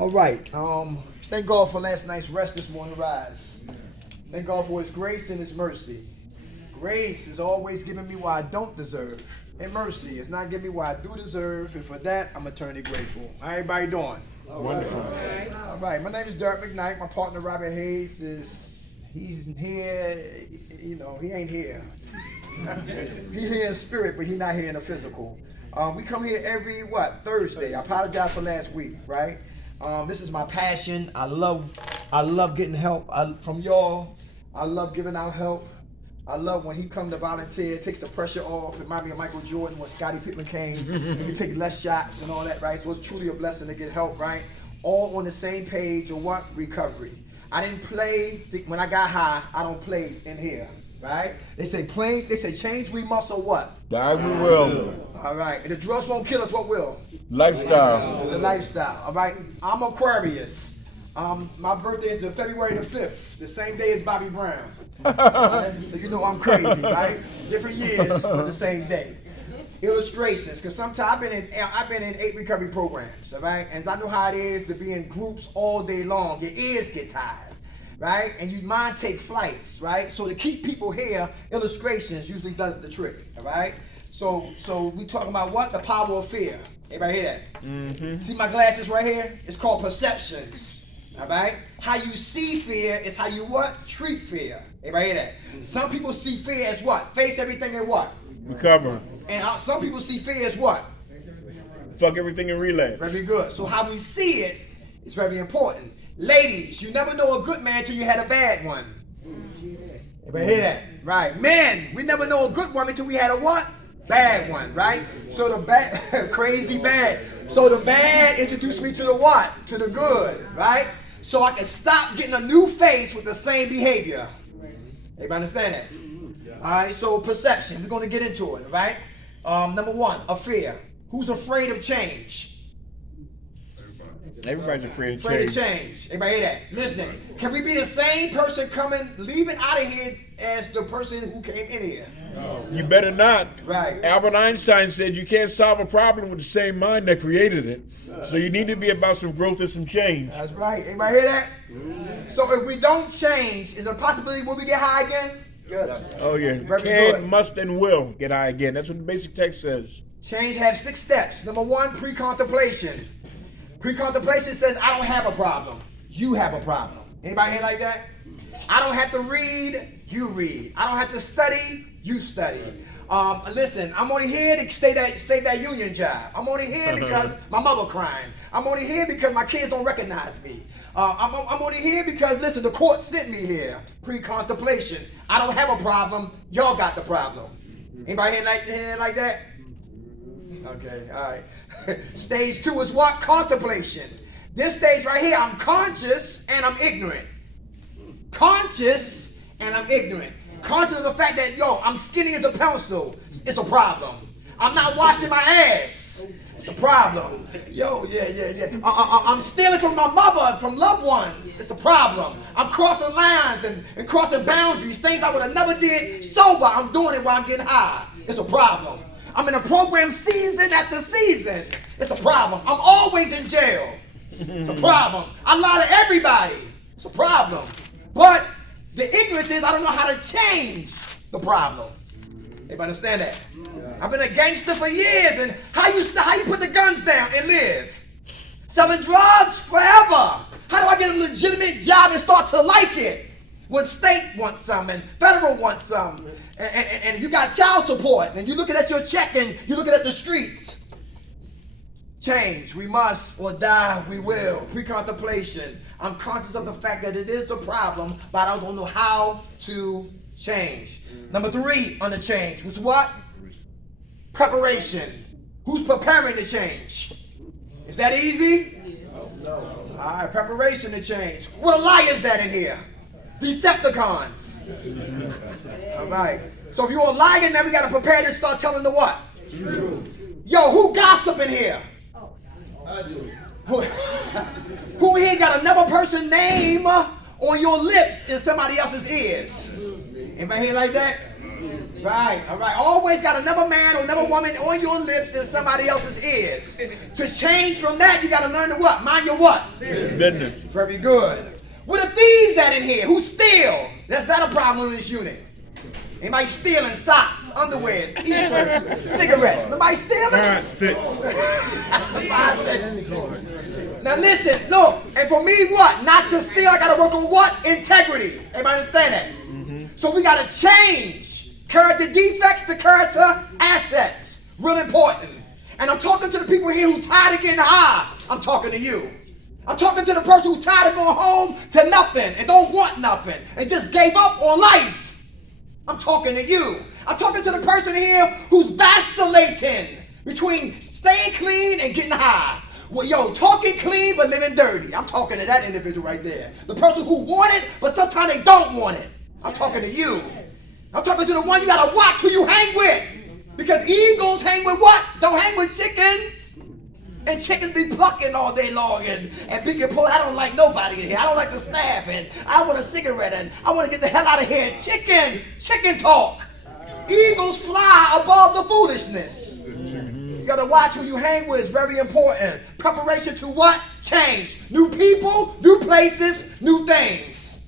All right. Thank God for last night's rest this morning rise. Thank God for His grace and His mercy. Grace is always giving me what I don't deserve. And mercy is not giving me what I do deserve. And for that, I'm eternally grateful. How everybody doing? Wonderful. All right. My name is Derek McKnight. My partner, Robert Hayes, he's here. You know, he ain't here. He's here in spirit, but he's not here in the physical. We come here every, Thursday. I apologize for last week, right? This is my passion. I love getting help from y'all. I love giving out help. I love when he come to volunteer, takes the pressure off. It reminds me of Michael Jordan when Scottie Pippen came. He could take less shots and all that, right? So it's truly a blessing to get help, right? All on the same page of what? Recovery. I didn't play, when I got high, I don't play in here, right? They say change we must or what? Die we will. All right, and the drugs won't kill us, what will? Lifestyle. The lifestyle, all right? I'm Aquarius. My birthday is February the 5th, the same day as Bobby Brown. Right? So you know I'm crazy, right? Different years, but the same day. Illustrations, because sometimes I've been in 8 recovery programs, all right? And I know how it is to be in groups all day long. Your ears get tired, right? And your mind take flights, right? So to keep people here, illustrations usually does the trick, all right? So we talking about what? The power of fear. Everybody hear that? Mm-hmm. See my glasses right here? It's called perceptions. All right? How you see fear is how you what? Treat fear. Everybody hear that? Some people see fear as what? Face everything and what? Recover. And some people see fear as what? Fuck everything and relapse. Very good. So how we see it is very important. Ladies, you never know a good man till you had a bad one. Everybody hear that? Right. Men, we never know a good woman till we had a what? Bad one, right? So the bad, crazy bad. So the bad introduced me to the what? To the good, right? So I can stop getting a new face with the same behavior. Everybody understand that? All right, so perception, we're going to get into it, all right? Number one, a fear. Who's afraid of change? Everybody's afraid of change. Afraid of change. Everybody hear that? Listen, can we be the same person leaving out of here as the person who came in here? No. You better not. Right. Albert Einstein said you can't solve a problem with the same mind that created it. So you need to be about some growth and some change. That's right. Everybody hear that? So if we don't change, is there a possibility will we get high again? Yes. Oh yeah. Very Can, good. must, and will get high again. That's what the basic text says. Change has 6 steps. Number 1, pre-contemplation. Pre-contemplation says I don't have a problem. You have a problem. Anybody here like that? I don't have to read. You read. I don't have to study. You study. Listen, I'm only here to save that union job. I'm only here because my mother crying. I'm only here because my kids don't recognize me. I'm only here because, listen, the court sent me here. Pre-contemplation. I don't have a problem. Y'all got the problem. Anybody here like that? Okay, all right. Stage 2 is what? Contemplation. This stage right here, I'm conscious and I'm ignorant. Conscious and I'm ignorant. Conscious of the fact that, I'm skinny as a pencil. It's a problem. I'm not washing my ass. It's a problem. I'm stealing from my mother, from loved ones. It's a problem. I'm crossing lines and crossing boundaries, things I would have never did sober. I'm doing it while I'm getting high. It's a problem. I'm in a program season after season. It's a problem. I'm always in jail. It's a problem. I lie to everybody. It's a problem. But the ignorance is I don't know how to change the problem. Everybody understand that? I've been a gangster for years, and how you put the guns down and live? Selling drugs forever. How do I get a legitimate job and start to like it? When state wants some and federal wants some, and you got child support, and you're looking at your check and you're looking at the streets. Change, we must, or die, we will. Pre-contemplation. I'm conscious of the fact that it is a problem, but I don't know how to change. Number 3 on the change was what? Preparation. Who's preparing to change? Is that easy? No. All right, preparation to change. What are liars at in here? Decepticons. All right. So if you're a liar, now we got to prepare to start telling the what? Yo, who gossiping here? I do. Who here got another person's name on your lips in somebody else's ears? Anybody here like that? Right, all right. Always got another man or another woman on your lips and somebody else's ears. To change from that, you got to learn to what? Mind your what? Business. Very good. Where the thieves at in here? Who steal? That's not a problem in this unit. Anybody stealing socks, underwears, t-shirts, cigarettes? Nobody stealing? 5 sticks. 5 sticks. Now listen, look, and for me what? Not to steal, I gotta work on what? Integrity. Everybody understand that? So we gotta change character defects to character assets. Real important. And I'm talking to the people here who tired of getting high. I'm talking to you. I'm talking to the person who's tired of going home to nothing and don't want nothing and just gave up on life. I'm talking to you. I'm talking to the person here who's vacillating between staying clean and getting high. Well, yo, talking clean but living dirty. I'm talking to that individual right there. The person who want it, but sometimes they don't want it. I'm talking to you. I'm talking to the one you gotta watch who you hang with. Because eagles hang with what? Don't hang with chickens. And chickens be plucking all day long and big and pull. I don't like nobody in here. I don't like the staff and I want a cigarette and I want to get the hell out of here. Chicken talk. Eagles fly above the foolishness. You gotta watch who you hang with. It's very important. Preparation to what? Change. New people, new places, new things.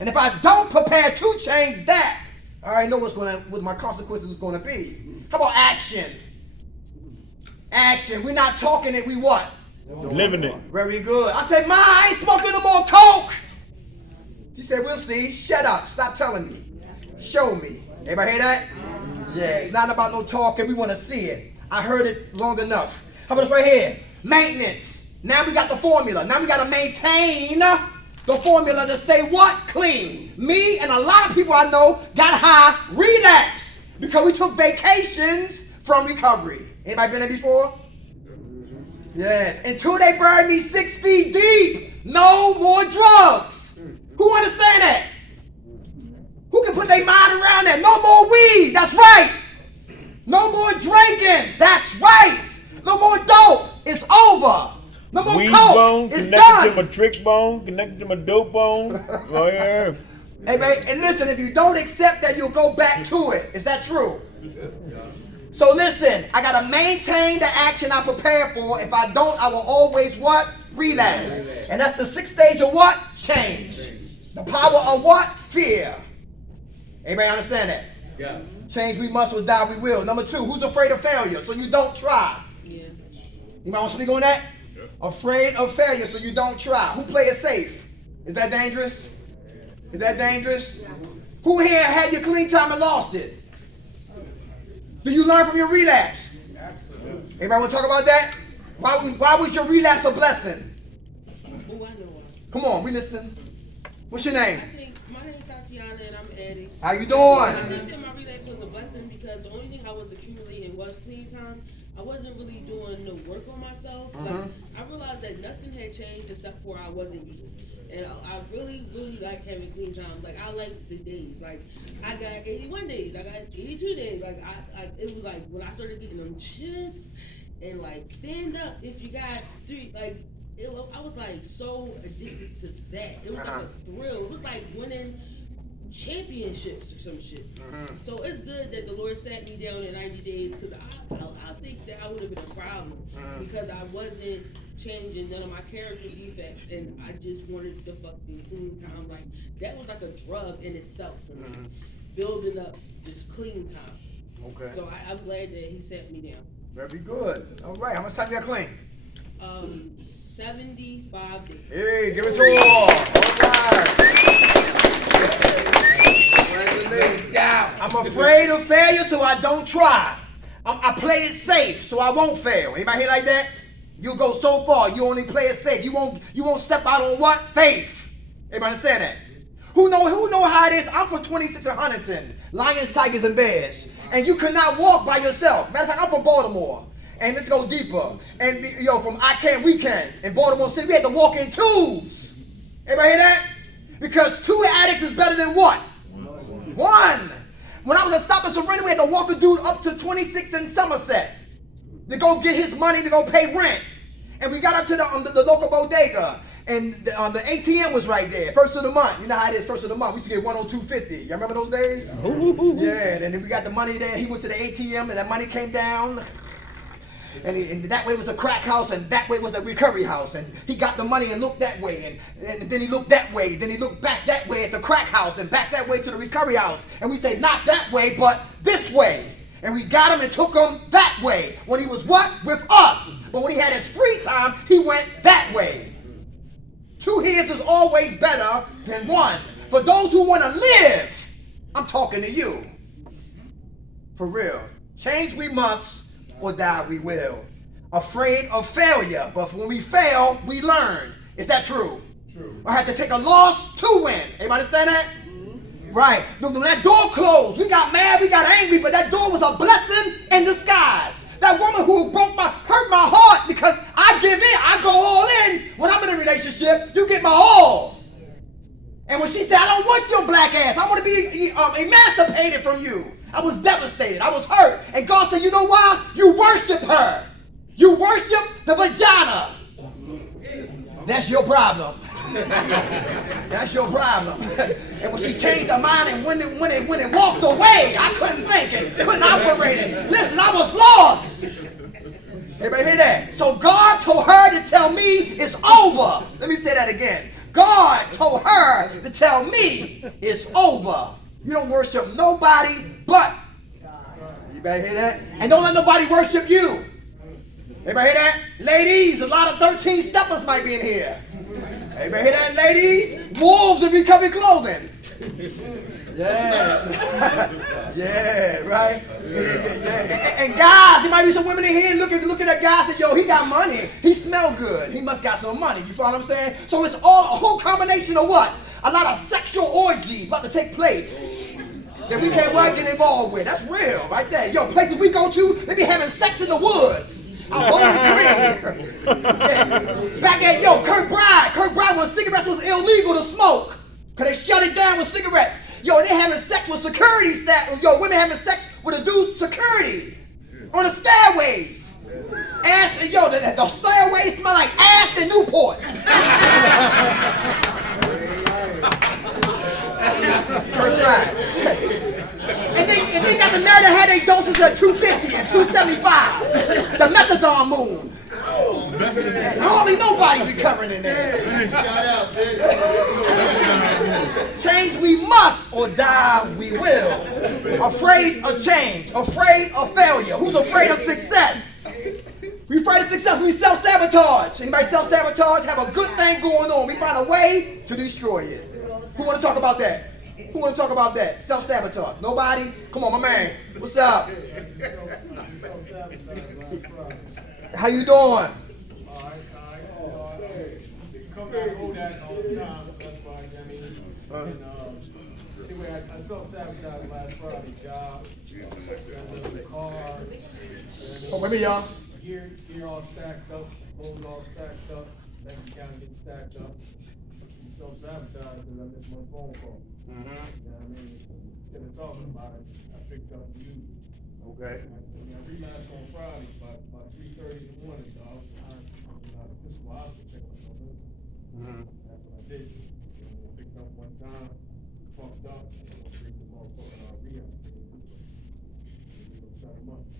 And if I don't prepare to change that, I already know what my consequences is gonna be. How about action? Action. We're not talking it, we what? Living it. Very good. I said, Ma, I ain't smoking no more coke. She said, we'll see. Shut up. Stop telling me. Show me. Everybody hear that? Yeah, it's not about no talking. We want to see it. I heard it long enough. How about this right here? Maintenance. Now we got the formula. Now we got to maintain the formula to stay what? Clean. Me and a lot of people I know got high, relapse, because we took vacations from recovery. Anybody been there before? Yes. Until they buried me 6 feet deep. No more drugs. Who understand that? Who can put their mind around that? No more weed. That's right. No more drinking. That's right. No more dope. It's over. No more Weed coke. bone, It's connected done. to my trick bone, connected to my dope bone. Oh yeah. Hey, man, and listen, if you don't accept that, you'll go back to it. Is that true? So listen, I gotta maintain the action I prepared for. If I don't, I will always what? Relapse. And that's the 6th stage of what? Change. The power of what? Fear. Everybody understand that? Yeah. Change we must or die we will. Number 2, who's afraid of failure? So you don't try. Yeah. You might want to speak on that? Afraid of failure so you don't try. Who play it safe? Is that dangerous? Is that dangerous? Who here had your clean time and lost it? Do you learn from your relapse? Absolutely. Anybody want to talk about that? Why was your relapse a blessing? Oh, I know why. Come on, we listening. What's your I name? think my name is Tatiana and I'm Eddie. How you I doing? think that my relapse was a blessing because the only thing I was accumulating was clean time. I wasn't really doing no work on myself. Like, I realized that nothing had changed except for I wasn't eating. And I really, really like having clean time. Like, I like the days. Like, I got 81 days. I got 82 days. Like, it was like when I started getting them chips and like stand up if you got 3. Like, I was like so addicted to that. It was like a thrill. It was like winning championships or some shit. So it's good that the Lord sat me down in 90 days because I think that I would have been a problem because I wasn't changing none of my character defects and I just wanted the fucking clean time. Like that was like a drug in itself for me, building up this clean time. Okay. So I'm glad that he sat me down. Very good. All right, how much time you got clean? 75 days. Hey, give it to all. All right. I'm afraid of failure, so I don't try. I play it safe, so I won't fail. Anybody here like that? You go so far, you only play it safe. You won't step out on what? Faith. Everybody understand that? Who know how it is? I'm from 26 in Huntington, Lions, Tigers, and Bears. And you could not walk by yourself. Matter of fact, I'm from Baltimore. And let's go deeper. And from I Can, We Can. In Baltimore City, we had to walk in twos. Everybody hear that? Because 2 addicts is better than what? 1. When I was at Stop and Surrender, we had to walk a dude up to 26 in Somerset to go get his money to go pay rent. And we got up to the local bodega. And the ATM was right there. First of the month. You know how it is, first of the month. We used to get 102.50. Y'all remember those days? Yeah, and then we got the money there. He went to the ATM and that money came down. And that way was the crack house, and that way was the recovery house. And he got the money and looked that way, and then he looked that way. Then he looked back that way at the crack house, and back that way to the recovery house. And we say, not that way, but this way. And we got him and took him that way. When he was what? With us. But when he had his free time, he went that way. 2 heads is always better than 1. For those who want to live, I'm talking to you. For real. Change we must, or die we will. Afraid of failure, but when we fail, we learn. Is that true? True. I had to take a loss to win. Everybody understand that? Mm-hmm. Right. When that door closed, we got mad, we got angry, but that door was a blessing in disguise. That woman who hurt my heart because I give in, I go all in. When I'm in a relationship, you get my all. And when she said, I don't want your black ass, I want to be emancipated from you. I was devastated. I was hurt. And God said, you know why? You worship her. You worship the vagina. That's your problem. That's your problem. And when she changed her mind and when it walked away, I couldn't think it, couldn't operate it. Listen, I was lost. Everybody hear that? So God told her to tell me it's over. Let me say that again. God told her to tell me it's over. You don't worship nobody but God. You better hear that? And don't let nobody worship you. Everybody hear that? Ladies, a lot of 13 steppers might be in here. Everybody hear that, ladies? Wolves in recovery clothing. Yeah. Yeah, right? Yeah. And guys, there might be some women in here looking at that guy and say, yo, he got money. He smell good. He must got some money. You follow what I'm saying? So it's all a whole combination of what? A lot of sexual orgies about to take place that we can't get involved with. That's real right there. Yo, places we go to, they be having sex in the woods. I'm Bowling Green. Yeah. Back at, Kirk Bride when cigarettes was illegal to smoke. Because they shut it down with cigarettes. Yo, they having sex with security staff. Yo, women having sex with a dude's security. On the stairways. Ass, the stairways smell like ass and Newport. Kirk Bride. And they got the nerve to have their doses at 250 and 275. The methadone moon. And hardly nobody recovering in there. Change we must, or die we will. Afraid of change. Afraid of failure. Who's afraid of success? We afraid of success. We self-sabotage. Anybody self-sabotage? Have a good thing going on. We find a way to destroy it. Who want to talk about that? Who want to talk about that? Self-sabotage. Nobody? Come on, my man. What's up? How you doing? Anyway, I self-sabotaged last Friday. Job, car. Oh, wait a minute, y'all. Gear all stacked up, clothes all stacked up, bank account getting stacked up. Self-sabotaged because I missed my phone call. You know what I mean? Instead of talking about it, I picked up the news. Okay. I relapsed on Friday by 3:30 in the morning, so I was out of physical hospital check myself in. That's what I did. I picked up one time, fucked up, and I went straight to motherfucking rehab. 7 months.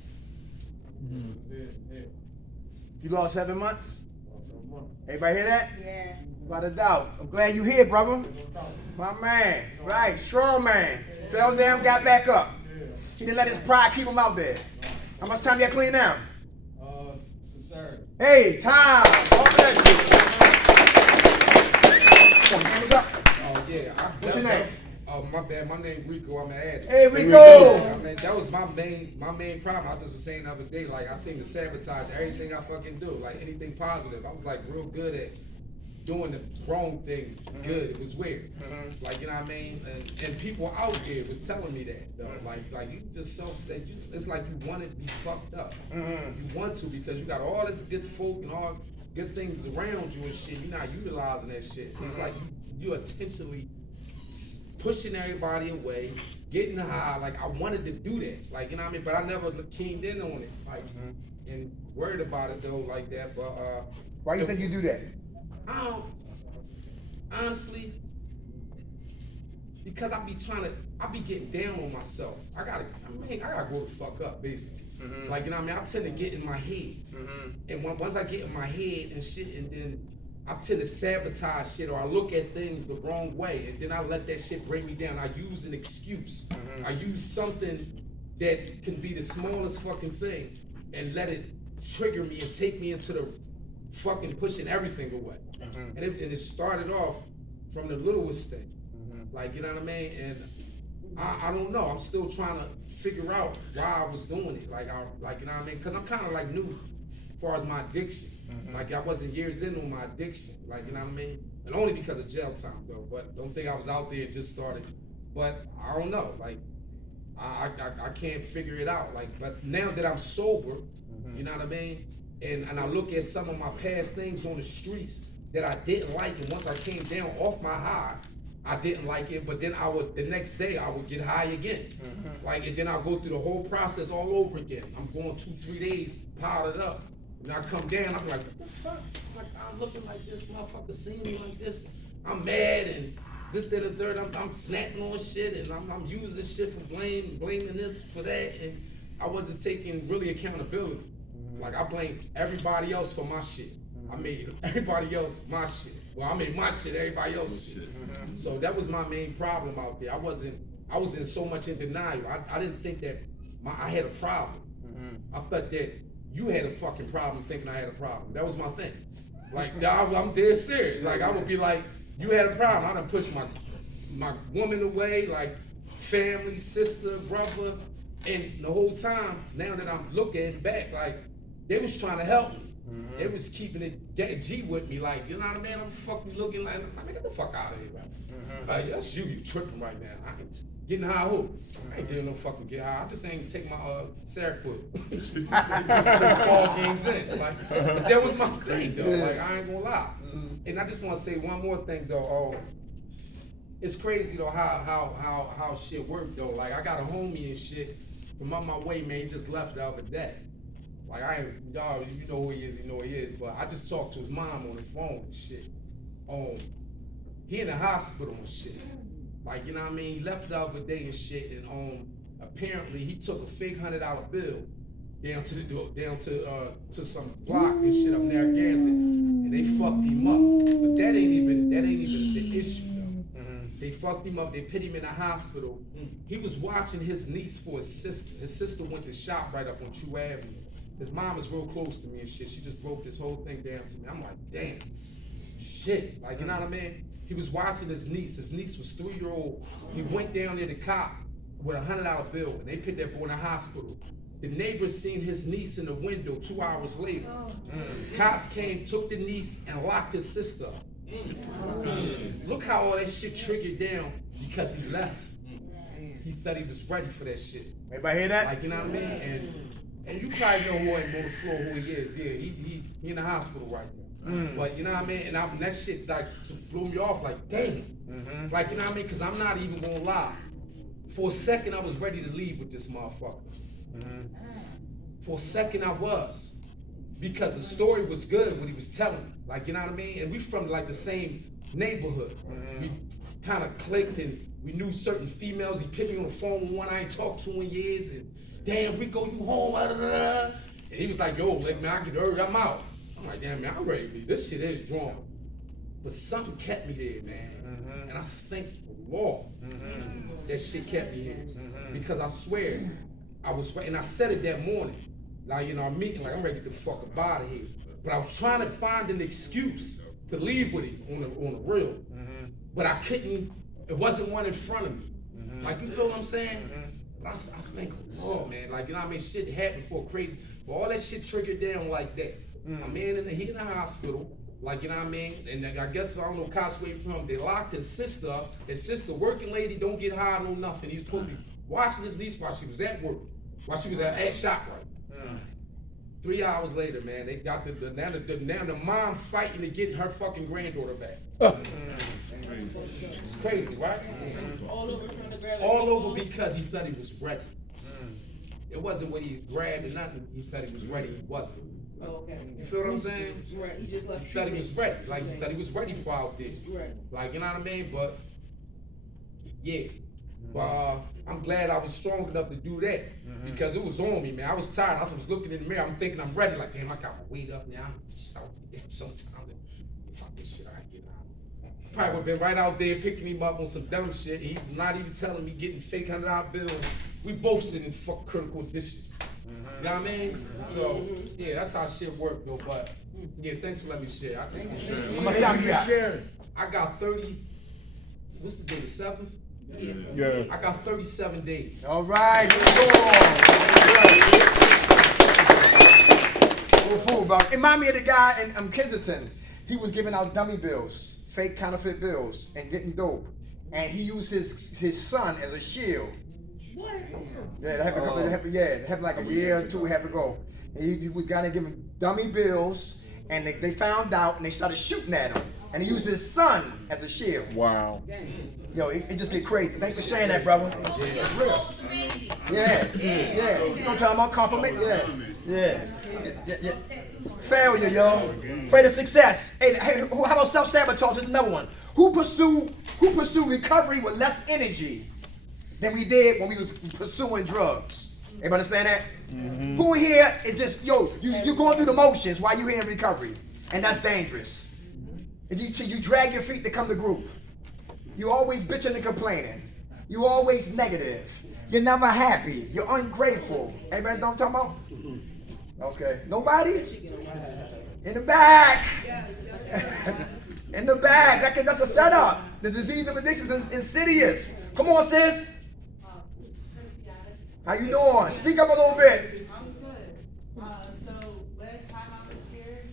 You lost 7 months? Lost 7 months. Everybody hear that? Yeah. Without a doubt. I'm glad you here, brother. My man. Right. Strong man. Fell down, got back up. He didn't let his pride keep him out there. How much time you got clean now? Sincerity. Hey, time. God bless you. Oh yeah. What's your name? Oh my bad. My name Rico. I'm an addict. Hey, Rico. I mean, that was my main problem. I just was saying the other day, like I seem to sabotage everything I fucking do. Like anything positive, I was like real good at doing the wrong thing good. It was weird. Like, you know what I mean? And people out there was telling me that though. Like you just self-said, it's like you want to be fucked up. You want to because you got all this good folk and all good things around you and shit. You're not utilizing that shit. It's like you intentionally pushing everybody away, getting high. Like I wanted to do that. Like, you know what I mean? But I never keened in on it. Like and worried about it though like that. But why you think you do that? I don't. honestly, because I be getting down on myself. I gotta grow the fuck up, basically. Like, you know what I mean? I tend to get in my head. And once I get in my head and shit, and then I tend to sabotage shit, or I look at things the wrong way, and then I let that shit bring me down. I use an excuse. I use something that can be the smallest fucking thing and let it trigger me and take me into the fucking pushing everything away. And it started off from the littlest thing. Like, you know what I mean? And I don't know. I'm still trying to figure out why I was doing it. Like, you know what I mean? Because I'm kind of like new as far as my addiction. Like, I wasn't years in on my addiction. Like, you know what I mean? And only because of jail time, though. But don't think I was out there and just started. But I don't know. Like, I can't figure it out. Like, but now that I'm sober, you know what I mean? And I look at some of my past things on the streets that I didn't like, and once I came down off my high, I didn't like it, but then the next day I would get high again. Like, and then I'll go through the whole process all over again. I'm going 2-3 days, piled it up. And I come down, I'm like, what the fuck? I'm looking like this, motherfucker seeing me like this. I'm mad and this, that, and third. I'm snapping on shit and I'm using shit for blaming this for that. And I wasn't taking really accountability. Like, I blamed everybody else for my shit. I made everybody else my shit. Well, I made my shit everybody else's shit. So that was my main problem out there. I was in so much in denial. I didn't think that I had a problem. I thought that you had a fucking problem thinking I had a problem. That was my thing. Like, I'm dead serious. Like, I would be like, you had a problem. I done pushed my woman away, like family, sister, brother. And the whole time, now that I'm looking back, like, they was trying to help me. They was keeping it getting G with me, like, you know what I mean? I'm fucking looking like, I mean, get the fuck out of here, man. Like, that's you tripping right now. I ain't getting high who? I ain't doing no fucking get high. I just ain't take my Seroquel. Ball games in. Like, but that was my thing though. Like, I ain't gonna lie. And I just wanna say one more thing though. It's crazy though how shit worked though. Like, I got a homie and shit from on my way, man, he just left the other day. Like, y'all, you know who he is, but I just talked to his mom on the phone and shit. He in the hospital and shit. Like, you know what I mean? He left the other day and shit, and apparently he took a fake $100 bill down to some block and shit up Narragansett, and they fucked him up. But that ain't even the issue though. They fucked him up. They put him in the hospital. He was watching his niece for his sister. His sister went to shop right up on True Avenue. His mom is real close to me and shit. She just broke this whole thing down to me. I'm like, damn, shit. Like, you know what I mean? He was watching his niece. His niece was 3-year-old. He went down there to cop with a $100 bill, and they put that boy in the hospital. The neighbors seen his niece in the window 2 hours later. Cops came, took the niece, and locked his sister up. Look how all that shit triggered down because he left. He thought he was ready for that shit. Everybody hear that? Like, you know what I mean? And you probably know who on the floor who he is. Yeah, he in the hospital right now. But you know what I mean? And that shit like blew me off. Like, damn. Like, you know what I mean? Because I'm not even gonna lie. For a second, I was ready to leave with this motherfucker. For a second, I was. Because the story was good, what he was telling me. Like, you know what I mean? And we from like the same neighborhood. We kind of clicked and we knew certain females. He picked me on the phone with one I ain't talked to in years. And damn, Rico, you home? And he was like, yo, let me, I get hurry, I'm out. I'm like, damn, man, I'm ready to leave. This shit is drawn. But something kept me there, man. And I thank the Lord that shit kept me here. Because I swear, I was right, and I said it that morning. Like, you know, I'm meeting, like, I'm ready to get the fuck up out of here. But I was trying to find an excuse to leave with it on the real. But I couldn't, it wasn't one in front of me. Like, you feel what I'm saying? I thank the Lord, man. Like, you know what I mean? Shit happened for crazy. But all that shit triggered down like that. My man, he in the hospital. Like, you know what I mean? And I guess, I don't know, cops waiting for him. They locked his sister up. His sister, working lady, don't get high, no nothing. He was supposed to be watching his niece while she was at work. While she was at ShopRite. 3 hours later, man, they got now the mom fighting to get her fucking granddaughter back. It's crazy, right? All over trying to grab All over because he thought he was ready. It wasn't when he grabbed or nothing, he thought he was ready, he wasn't. Oh, okay. You feel what I'm saying? Right. He just left. He thought he was ready. Like, he thought he was ready for out there. Right. Like, you know what I mean? But, yeah. I'm glad I was strong enough to do that because it was on me, man. I was tired. I was looking in the mirror. I'm thinking I'm ready. Like, damn, I got my weight up now. I'm so tired. Fuck this shit. I get out. Probably would have been right out there picking him up on some dumb shit. He not even telling me getting fake $100 bills. We both sitting in fucking critical condition. You know what I mean? So, yeah, that's how shit work, though. But, yeah, thanks for letting me share. How much time you got? I got 30. What's the day? The 7th? Yeah. I got 37 days. All right, good. Fool, bro. Remind me of the guy in Kensington. He was giving out dummy bills, fake counterfeit bills, and getting dope. And he used his son as a shield. What? Yeah, that happened like a year or two had to go. He was kind of giving dummy bills, and they found out, and they started shooting at him. And he used his son as a shield. Wow. Yo, it just get crazy. Thanks for sharing that, brother. It's real. Yeah. You know, talking about confirmation. Yeah. Failure, yo. Afraid of success. Hey, how about self-sabotage? Is another one. Who pursue recovery with less energy than we did when we was pursuing drugs? Everybody understand that? Who here is just, you're going through the motions while you're here in recovery. And that's dangerous. You drag your feet to come to group. You always bitching and complaining. You always negative. You're never happy. You're ungrateful. Everybody know what I'm talking about? Okay. Nobody? In the back. In the back. That's a setup. The disease of addiction is insidious. Come on, sis. How you doing? Speak up a little bit. I'm good. So last time I was here,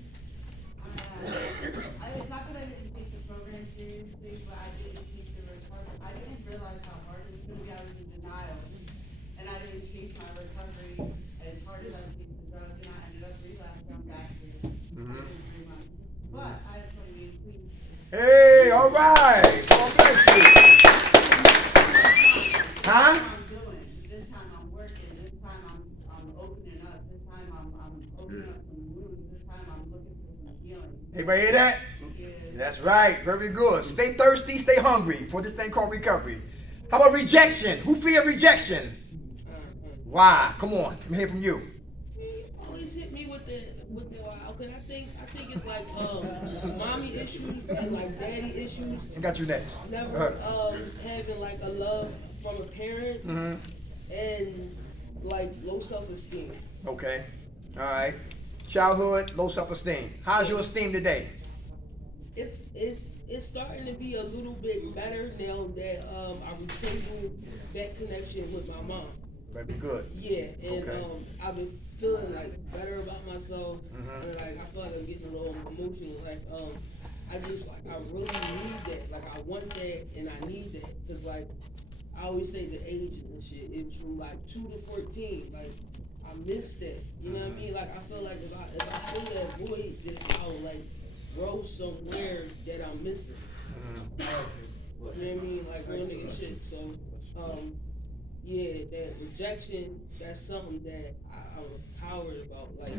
it's not that I didn't take the program seriously, but I didn't take the recovery. I didn't realize how hard it was going to be. I was in denial, and I didn't chase my recovery as hard as I chased the drugs, and I ended up relapsing. I'm back here in 3 months. But I just want to be clean. Hey, all right. God bless you. Huh? I'm doing. This time I'm working. This time I'm opening up. This time I'm opening up some wounds. This time I'm looking for some healing. Everybody hear that? That's right. Very good. Stay thirsty, stay hungry for this thing called recovery. How about rejection? Who fear rejection? Why? Come on. Let me hear from you. He always hit me with the wow. Cause I think it's like mommy issues and like daddy issues. I got you next. Never having like a love from a parent and like low self-esteem. Okay. All right. Childhood, low self-esteem. How's your esteem today? It's starting to be a little bit better now that I rekindled that connection with my mom. Very good. Yeah, and Okay. I've been feeling like better about myself, and like I feel like I'm getting a little emotional. Like I really need that. Like I want that, and I need that because like I always say the ages and shit. It's from like 2 to 14. Like I miss that. You know what I mean? Like I feel like if I fill that void, then I'll like grow somewhere that I'm missing. You know what I mean? Like real nigga shit. So yeah, that rejection, that's something that I'm empowered about. Like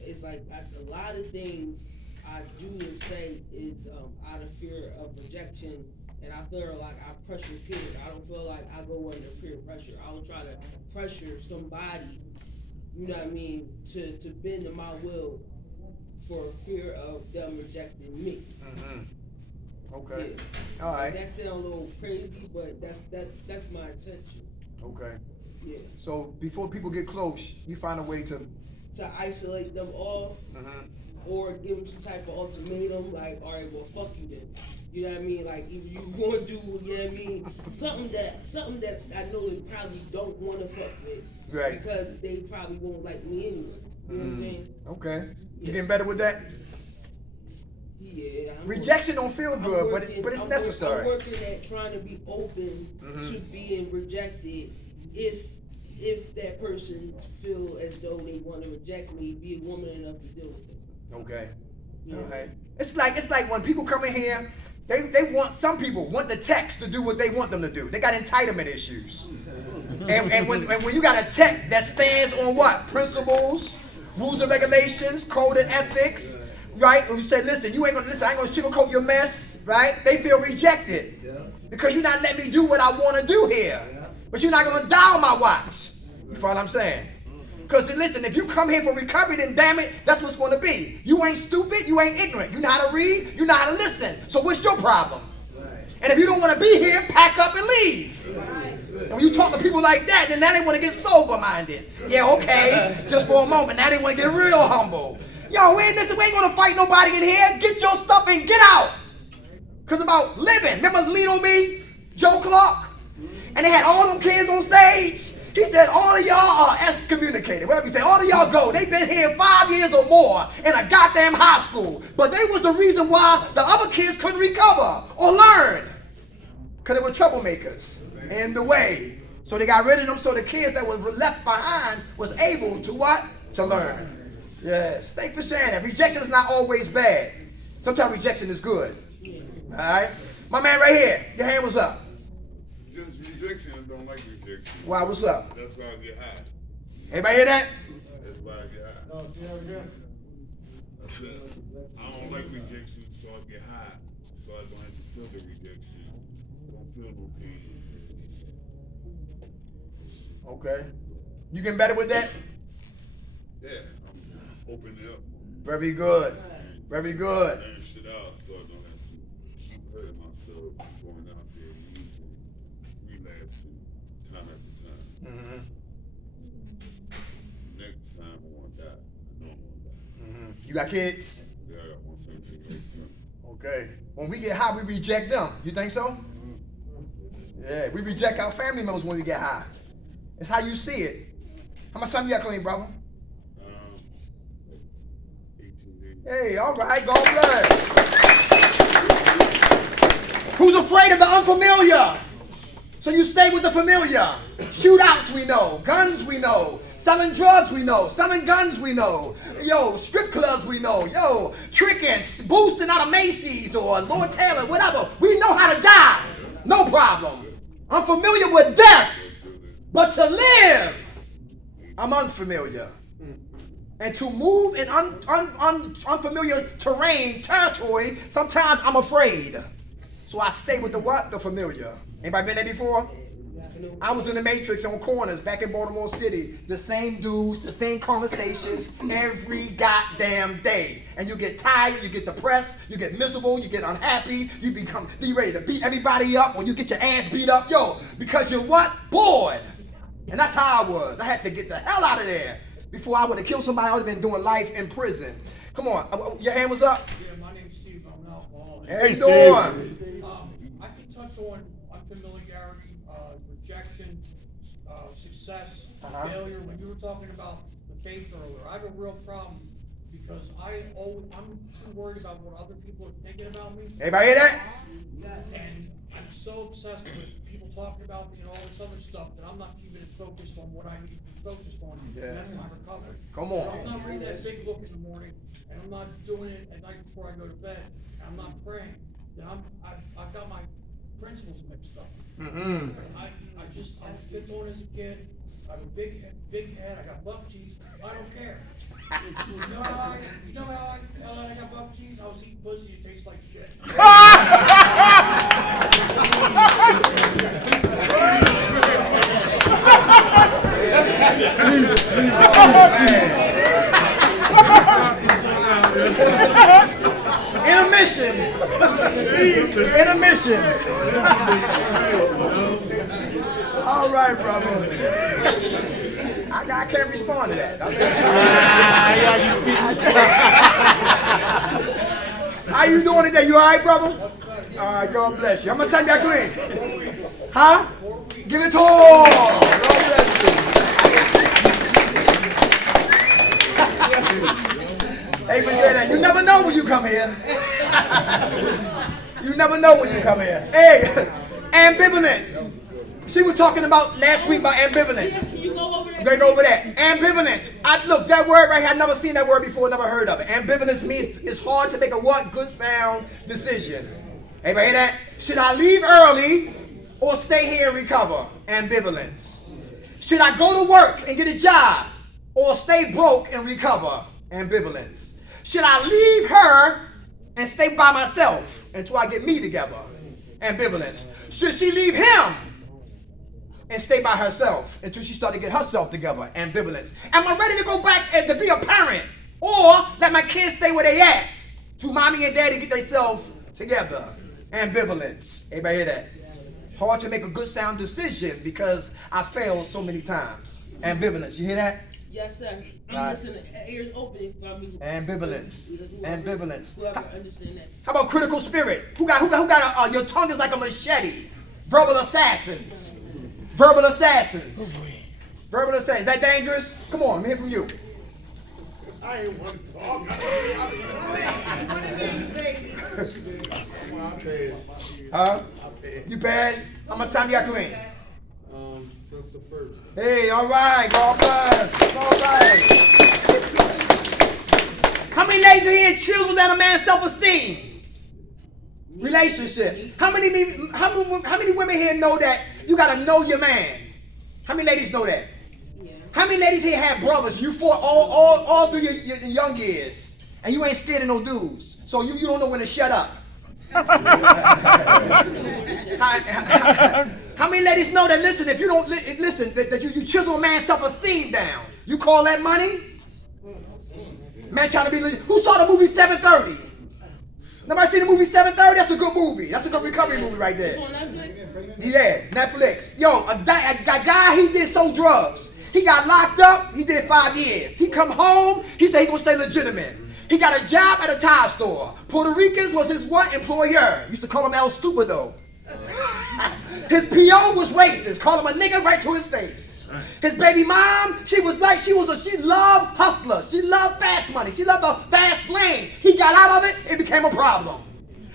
it's like a lot of things I do and say is out of fear of rejection. And I feel like I pressure peer. I don't feel like I go under peer pressure. I don't try to pressure somebody, you know what I mean, to bend to my will for fear of them rejecting me. Okay. Yeah. All right. That sounds a little crazy, but that's my intention. Okay. Yeah. So before people get close, you find a way to. To isolate them off, or give them some type of ultimatum, like, all right, well, fuck you then. You know what I mean? Like, either you gonna do, you know what I mean? Something that I know they probably don't want to fuck with, Right. Because they probably won't like me anyway. You know what I'm saying? Okay. You getting better with that? Yeah. Rejection don't feel good, but it's necessary. I'm working at trying to be open to being rejected if that person feel as though they want to reject me, be a woman enough to deal with it. Okay. Yeah. All right. It's like when people come in here, some people want the text to do what they want them to do. They got entitlement issues. and when you got a tech that stands on what? Principles, rules and regulations, code and ethics, right? And you say, listen, you ain't gonna listen, I ain't gonna sugarcoat your mess, right? They feel rejected because you're not letting me do what I want to do here. But you're not gonna dial my watch. You follow what I'm saying? Because listen, if you come here for recovery, then damn it, that's what's gonna be. You ain't stupid, you ain't ignorant. You know how to read, you know how to listen. So what's your problem? And if you don't want to be here, pack up and leave. And when you talk to people like that, then now they want to get sober-minded. Yeah, okay, just for a moment. Now they want to get real humble. Yo, we ain't going to fight nobody in here. Get your stuff and get out. Because about living. Remember Lean On Me, Joe Clark? And they had all them kids on stage. He said, all of y'all are excommunicated. Whatever he said, all of y'all go. They've been here 5 years or more in a goddamn high school. But they was the reason why the other kids couldn't recover or learn. Because they were troublemakers in the way. So they got rid of them so the kids that were left behind was able to what? To learn. Yes. Thanks for sharing that. Rejection is not always bad. Sometimes rejection is good. All right? My man right here, your hand was up. Just rejection, I don't like rejection. Why, what's up? That's why I get high. Anybody hear that? That's why I get high. No, see how we go? I said, I don't like rejection, so I get high. So I don't have to feel the rejection. I don't feel no pain. Okay. You getting better with that? Yeah, I'm opening up. Very good. Very good. Learn shit out so I don't have to keep hurting myself, going out there, losing, relapsing, time after time. Next time I want to die. I know I want to die. You got kids? Yeah, I got one son, two legs. Okay. When we get high, we reject them. You think so? Yeah, we reject our family members when we get high. It's how you see it. How much time you got clean, brother? 18 days. Hey, all right, God bless. Who's afraid of the unfamiliar? So you stay with the familiar. Shootouts we know, guns we know, selling drugs we know, selling guns we know, yo, strip clubs we know, yo, tricking, boosting out of Macy's or Lord Taylor, whatever. We know how to die, no problem. I'm familiar with death, but to live, I'm unfamiliar. And to move in unfamiliar terrain, territory, sometimes I'm afraid. So I stay with the what? The familiar. Anybody been there before? I was in the Matrix on corners back in Baltimore City. The same dudes, the same conversations every goddamn day. And you get tired, you get depressed, you get miserable, you get unhappy, you be ready to beat everybody up or you get your ass beat up. Yo, because you're what? Bored. And that's how I was. I had to get the hell out of there. Before I would have killed somebody, I would have been doing life in prison. Come on, your hand was up? Yeah, my name's Steve. I'm an alcoholic. How you doing? I can touch on unfamiliarity, rejection, success, failure. When you were talking about the faith earlier, I have a real problem because I'm too worried about what other people are thinking about me. Everybody hear that? And I'm so obsessed with people talking about me and all this other stuff that I'm not keeping it focused on what I need to be focused on. Yes. And that's my recovery. Come on. I'm not reading that big book in the morning, and I'm not doing it at night before I go to bed, and I'm not praying. Then I've got my principles mixed up. I'm spit on as a kid. I have a big head. I got buck teeth. I don't care. You know how I got buck teeth? I was eating pussy. It tastes like shit. Intermission. Intermission. All right, brother. I can't respond to that. How you doing today? You all right, brother? All right, God bless you. How much time you got clean? Huh? Give it to all. God bless you. Hey, but say that. You never know when you come here. You never know when you come here. Hey, ambivalence. She was talking about last week about ambivalence. Can you go over that? We're going to go over that. Ambivalence. Look, that word right here, I've never seen that word before, never heard of it. Ambivalence means it's hard to make a what? Good sound decision. Anybody hear that? Should I leave early or stay here and recover? Ambivalence. Should I go to work and get a job or stay broke and recover? Ambivalence. Should I leave her and stay by myself until I get me together? Ambivalence. Should she leave him and stay by herself until she started to get herself together? Ambivalence. Am I ready to go back and to be a parent, or let my kids stay where they at till mommy and daddy get themselves together? Ambivalence. Everybody hear that? Hard to make a good sound decision because I failed so many times. Ambivalence. You hear that? Yes, sir. I'm Right. listening, ears open for me. Ambivalence. Ambivalence. Whoever understand that. How about critical spirit? Who got your tongue is like a machete. Verbal assassins. Verbal assassins. Verbal assassins. That dangerous? Come on, let me hear from you. I ain't want to talk. Huh? You passed? How much time you got clean? Since the first. Hey, all right, God bless. All right. How many ladies in here chisel down a man's self-esteem? Relationships. How many women here know that you gotta know your man? How many ladies know that? Yeah. How many ladies here have brothers you fought all through your young years, and you ain't scared of no dudes, so you don't know when to shut up? How many ladies know that? Listen, if you don't listen, that you chisel a man's self-esteem down. You call that money? Man trying to be. Who saw the movie 730? Nobody seen the movie 730? That's a good movie. That's a good recovery movie right there. It's on Netflix? Yeah, Netflix. Yo, a guy, he did sold drugs. He got locked up. He did 5 years. He come home. He said he gonna stay legitimate. He got a job at a tire store. Puerto Ricans was his what? Employer. Used to call him El Stupido. His PO was racist. Call him a nigga right to his face. His baby mom, she loved hustlers. She loved fast money. She loved the fast lane. He got out of it, it became a problem.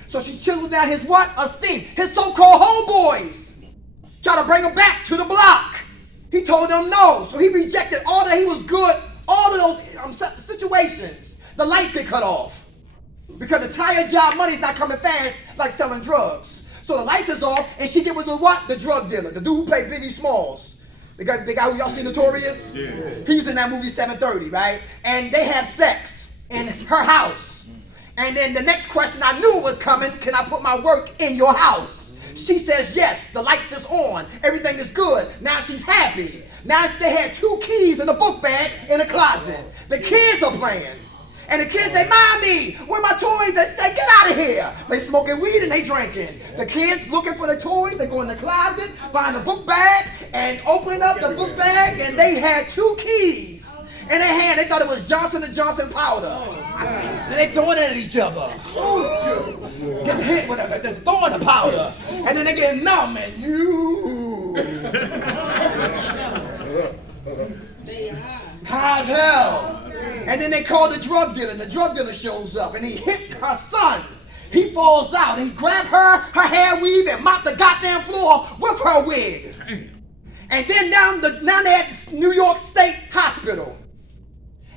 So she chiseled down his what? Esteem. His so-called homeboys try to bring him back to the block. He told them no. So he rejected all that he was good, all of those situations. The lights get cut off because the tire job money's not coming fast like selling drugs. So the lights is off, and she get with the what? The drug dealer, the dude who played Biggie Smalls. The guy who y'all seen Notorious? Yeah. He was in that movie 730, right? And they have sex in her house. And then the next question I knew was coming, can I put my work in your house? She says yes, the lights is on, everything is good. Now she's happy. Now they had 2 keys in a book bag in a closet. The kids are playing. And the kids say, Mommy, where my toys? They say, get out of here. They smoking weed and they drinking. The kids looking for the toys. They go in the closet, find a book bag, and open up the book bag, and they had 2 keys in their hand. They thought it was Johnson & Johnson powder. And they throwing it at each other. Getting hit with it. They're throwing the powder. And then they get numb and They high as hell. And then they call the drug dealer, and the drug dealer shows up, and he hit her son. He falls out, and he grabbed her hair weave, and mopped the goddamn floor with her wig. And then now they're at New York State Hospital.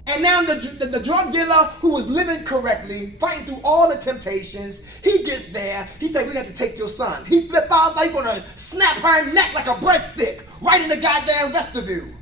And now the drug dealer who was living correctly, fighting through all the temptations, he gets there. He said, we got to take your son. He flipped out like he's going to snap her neck like a breadstick right in the goddamn vestibule.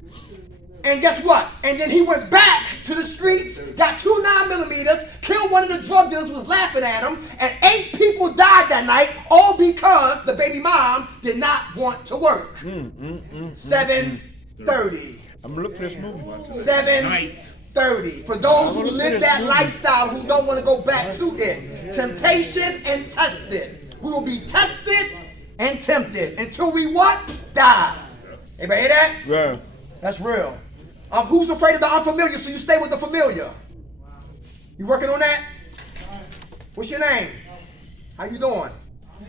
And guess what? And then he went back to the streets, got 2 9mm, killed one of the drug dealers who was laughing at him, and 8 people died that night, all because the baby mom did not want to work. 7:30. I'm gonna look for this movie. 7:30. For those who live that lifestyle, who don't want to go back to it. Temptation and tested. We will be tested and tempted until we what? Die. Everybody hear that? Yeah. That's real. Who's afraid of the unfamiliar, so you stay with the familiar? You working on that? What's your name? How you doing?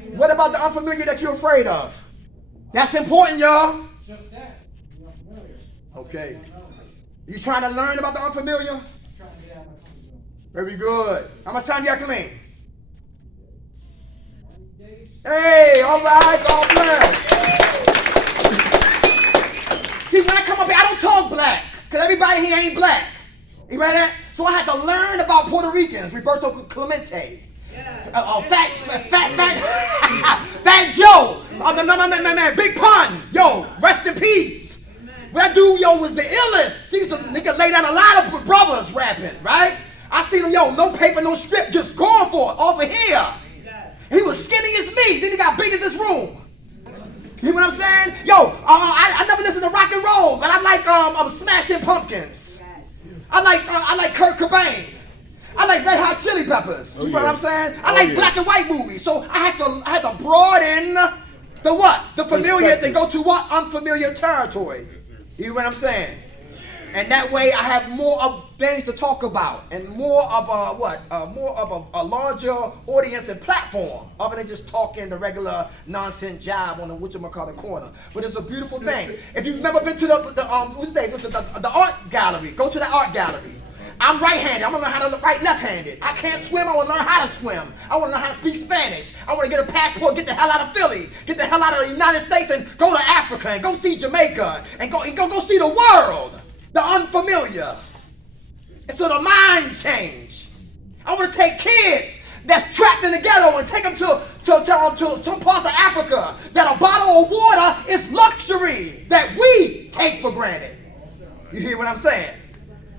What about the unfamiliar that you're afraid of? That's important, y'all. Just that. You're familiar. Okay. You trying to learn about the unfamiliar? Trying to get out of my comfort zone. Very good. How much time you got clean? Hey, all right, God bless. See, when I come up here, I don't talk black, because everybody here ain't black. You ready that? So I had to learn about Puerto Ricans, Roberto Clemente. Fat Joe. Man, Big Pun. Yo, rest in peace. That dude, yo, was the illest. See, the nigga laid down a lot of brothers rapping, right? I seen him, yo, no paper, no script, just going for it, over here. He was skinny as me, then he got big as this room. You know what I'm saying? Yo, I never listened to rock and roll, but I like Smashing Pumpkins. I like Kurt Cobain. I like Red Hot Chili Peppers. You know what I'm saying? I like black and white movies. So I had to broaden the what? The familiar to go to what? Unfamiliar territory. You know what I'm saying? And that way I have more of things to talk about and more of a larger audience and platform other than just talking the regular nonsense job on the whatchamacallit corner. But it's a beautiful thing. If you've never been to the art gallery, go to the art gallery. I'm right-handed. I'm gonna learn how to write left-handed. I can't swim. I wanna learn how to swim. I wanna learn how to speak Spanish. I wanna get a passport, get the hell out of Philly, get the hell out of the United States, and go to Africa and go see Jamaica and go see the world, the unfamiliar. And so the mind change. I wanna take kids that's trapped in the ghetto and take them to some parts of Africa that a bottle of water is luxury that we take for granted. You hear what I'm saying?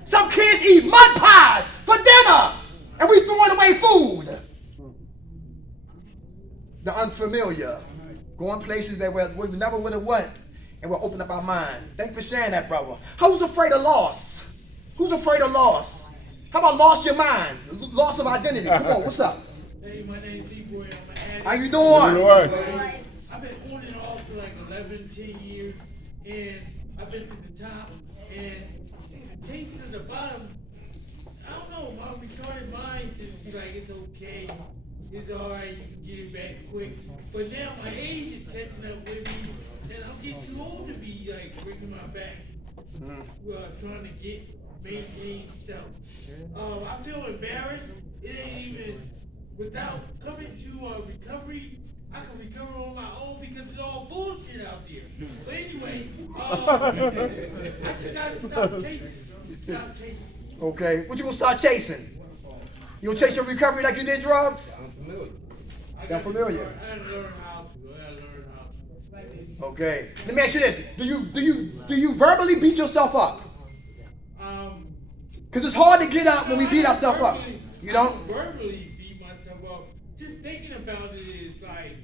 Some kids eat mud pies for dinner, and we throwing away food. The unfamiliar, going places that we never would have went, and we'll open up our mind. Thanks for sharing that, brother. Who's afraid of loss? Who's afraid of loss? How about lost your mind? Loss of identity. Come on, what's up? Hey, my name's Leroy. I'm an addict. How you doing? I've been on and off for like 11, 10 years, and I've been to the top, and taste at the bottom. I don't know, my retarded mind just be like, it's okay, it's alright, you can get it back quick. But now my age is catching up with me, and I'm getting too old to be like breaking my back, trying to maintain stuff. I feel embarrassed. It ain't even, without coming to recovery, I can recover on my own because it's all bullshit out there. But anyway, I just gotta stop chasing. Okay, what you gonna start chasing? You gonna chase your recovery like you did drugs? I'm familiar. I gotta learn how to. Okay, let me ask you this: Do you verbally beat yourself up? Cause it's hard to get up when we beat ourselves up. You don't? Verbally beat myself up. Just thinking about it is like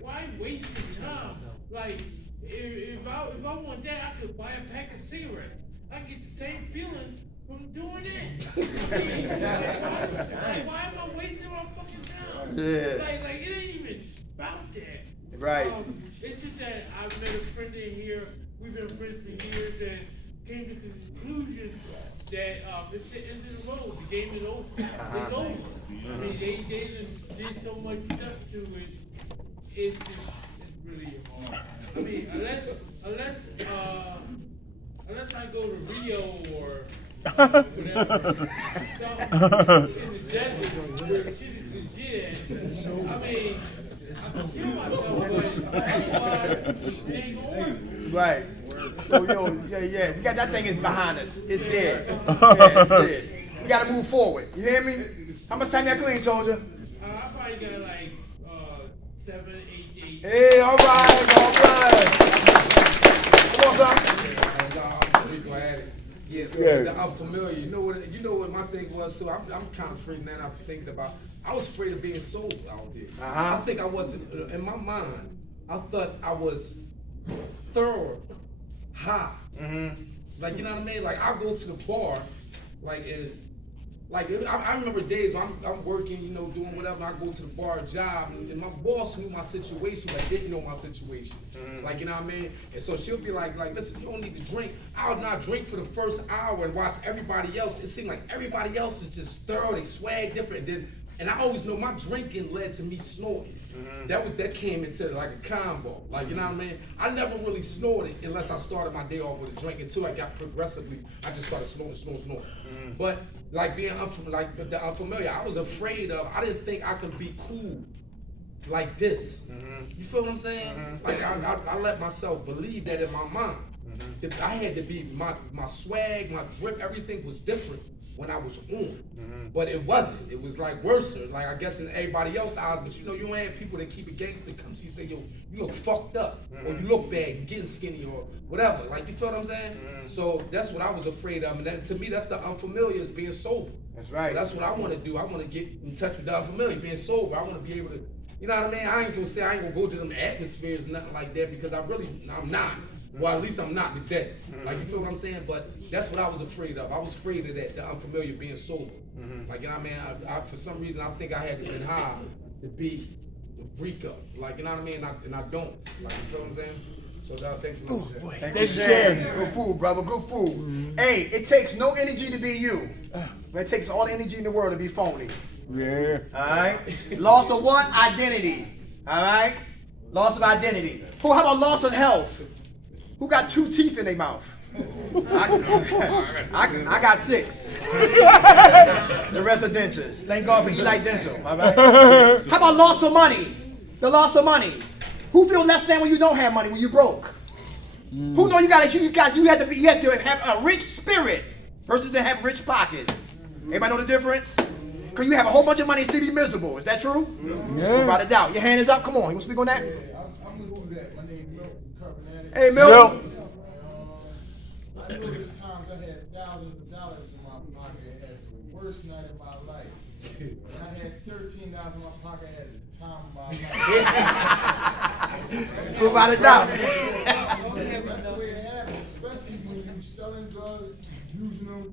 why wasting time? Like if I want that, I could buy a pack of cigarettes. I get the same feeling from doing it. Like, why am I wasting my fucking time? Yeah. Like it ain't even about that. Right. It's just that I've met a friend in here. We've been friends for years, and came to the conclusion that it's the end of the road. The game is over. It's over. I mean, they did so much stuff to it. It's really hard. I mean, unless I go to Rio or whatever, in the desert where shit is legit at, I mean, I can kill myself, but it ain't gonna work. Right. So yeah. We got that thing is behind us. It's dead. Yeah, it's dead. We gotta move forward. You hear me? How much time you got clean, soldier? I probably got like 7, 8 days. Hey, all right. Come on, son. Yeah, the unfamiliar. You know what my thing was too. I'm kind of afraid now. I'm thinking about. I was afraid of being sold out there. I think I wasn't in my mind. I thought I was thorough, high. Like you know what I mean. Like I go to the bar, I remember days when I'm working, you know, doing whatever. I go to the bar job, and my boss knew my situation, but didn't know my situation. Like, you know what I mean? And so she'll be like, listen, you don't need to drink. I'll not drink for the first hour and watch everybody else. It seemed like everybody else is just thorough, they swag different. And I always know my drinking led to me snorting. That came into like a combo. Like, you know what I mean? I never really snorted unless I started my day off with a drink. Until I got progressively, I just started snorting. But like being the unfamiliar, I was afraid of. I didn't think I could be cool like this. You feel what I'm saying? Like I let myself believe that in my mind. That I had to be my swag, my drip, everything was different. when I was on. But it wasn't. It was like worse. Like I guess in everybody else's eyes, but you know, you don't have people that keep it gangster come to you and say, yo, you look fucked up, or you look bad, you getting skinny, or whatever. Like, you feel what I'm saying? So that's what I was afraid of. And that, to me, that's the unfamiliar, is being sober. That's right. So that's what I want to do. I want to get in touch with the unfamiliar, being sober. I want to be able to, you know what I mean? I ain't gonna say I ain't gonna go to them atmospheres, nothing like that, because I'm not. Well, at least I'm not today. Like, you feel what I'm saying? But that's what I was afraid of. I was afraid of that, the unfamiliar, being sober. Like, you know what I mean? I, for some reason, I think I had to be high to be the Rico. Like, you know what I mean? And I don't. Like, you feel what I'm saying? So, thanks for listening. Thank you, Shane. Good food, brother. Good food. Hey, it takes no energy to be you, but it takes all the energy in the world to be phony. Yeah. All right. Loss of what? Identity. All right. Loss of identity. How about loss of health? Who got 2 teeth in their mouth? I got 6. The rest are dentures. Thank God for Eli Dental. All right. How about loss of money? The loss of money. Who feel less than when you don't have money, when you broke? Who know you have to have a rich spirit versus to have rich pockets? Everybody know the difference? Because you have a whole bunch of money and still be miserable. Is that true? Yeah. Without a doubt. Your hand is up. Come on. You want to speak on that? I'm gonna do that. My name is Milton, Carbonatic. Hey, Milton. I know there's times I had thousands of dollars in my pocket. I had the worst night of my life. When I had $13 in my pocket, I had the time of my life. Without a doubt. That's the way it happens, especially when you're selling drugs, using them.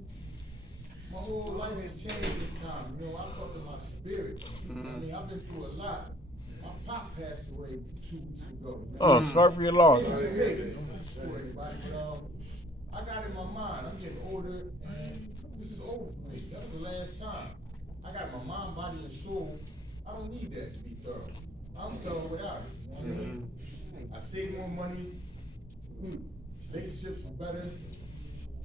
My whole life has changed this time. You know, I fucked with my spirit. I mean, I've been through a lot. My pop passed away 2 weeks ago. Oh, sorry for your loss. I got in my mind, I'm getting older, and this is old for me. That was the last time. I got my mind, body, and soul. I don't need that to be thorough. I'm thorough without it. You know what I mean? I save more money. Relationships are better.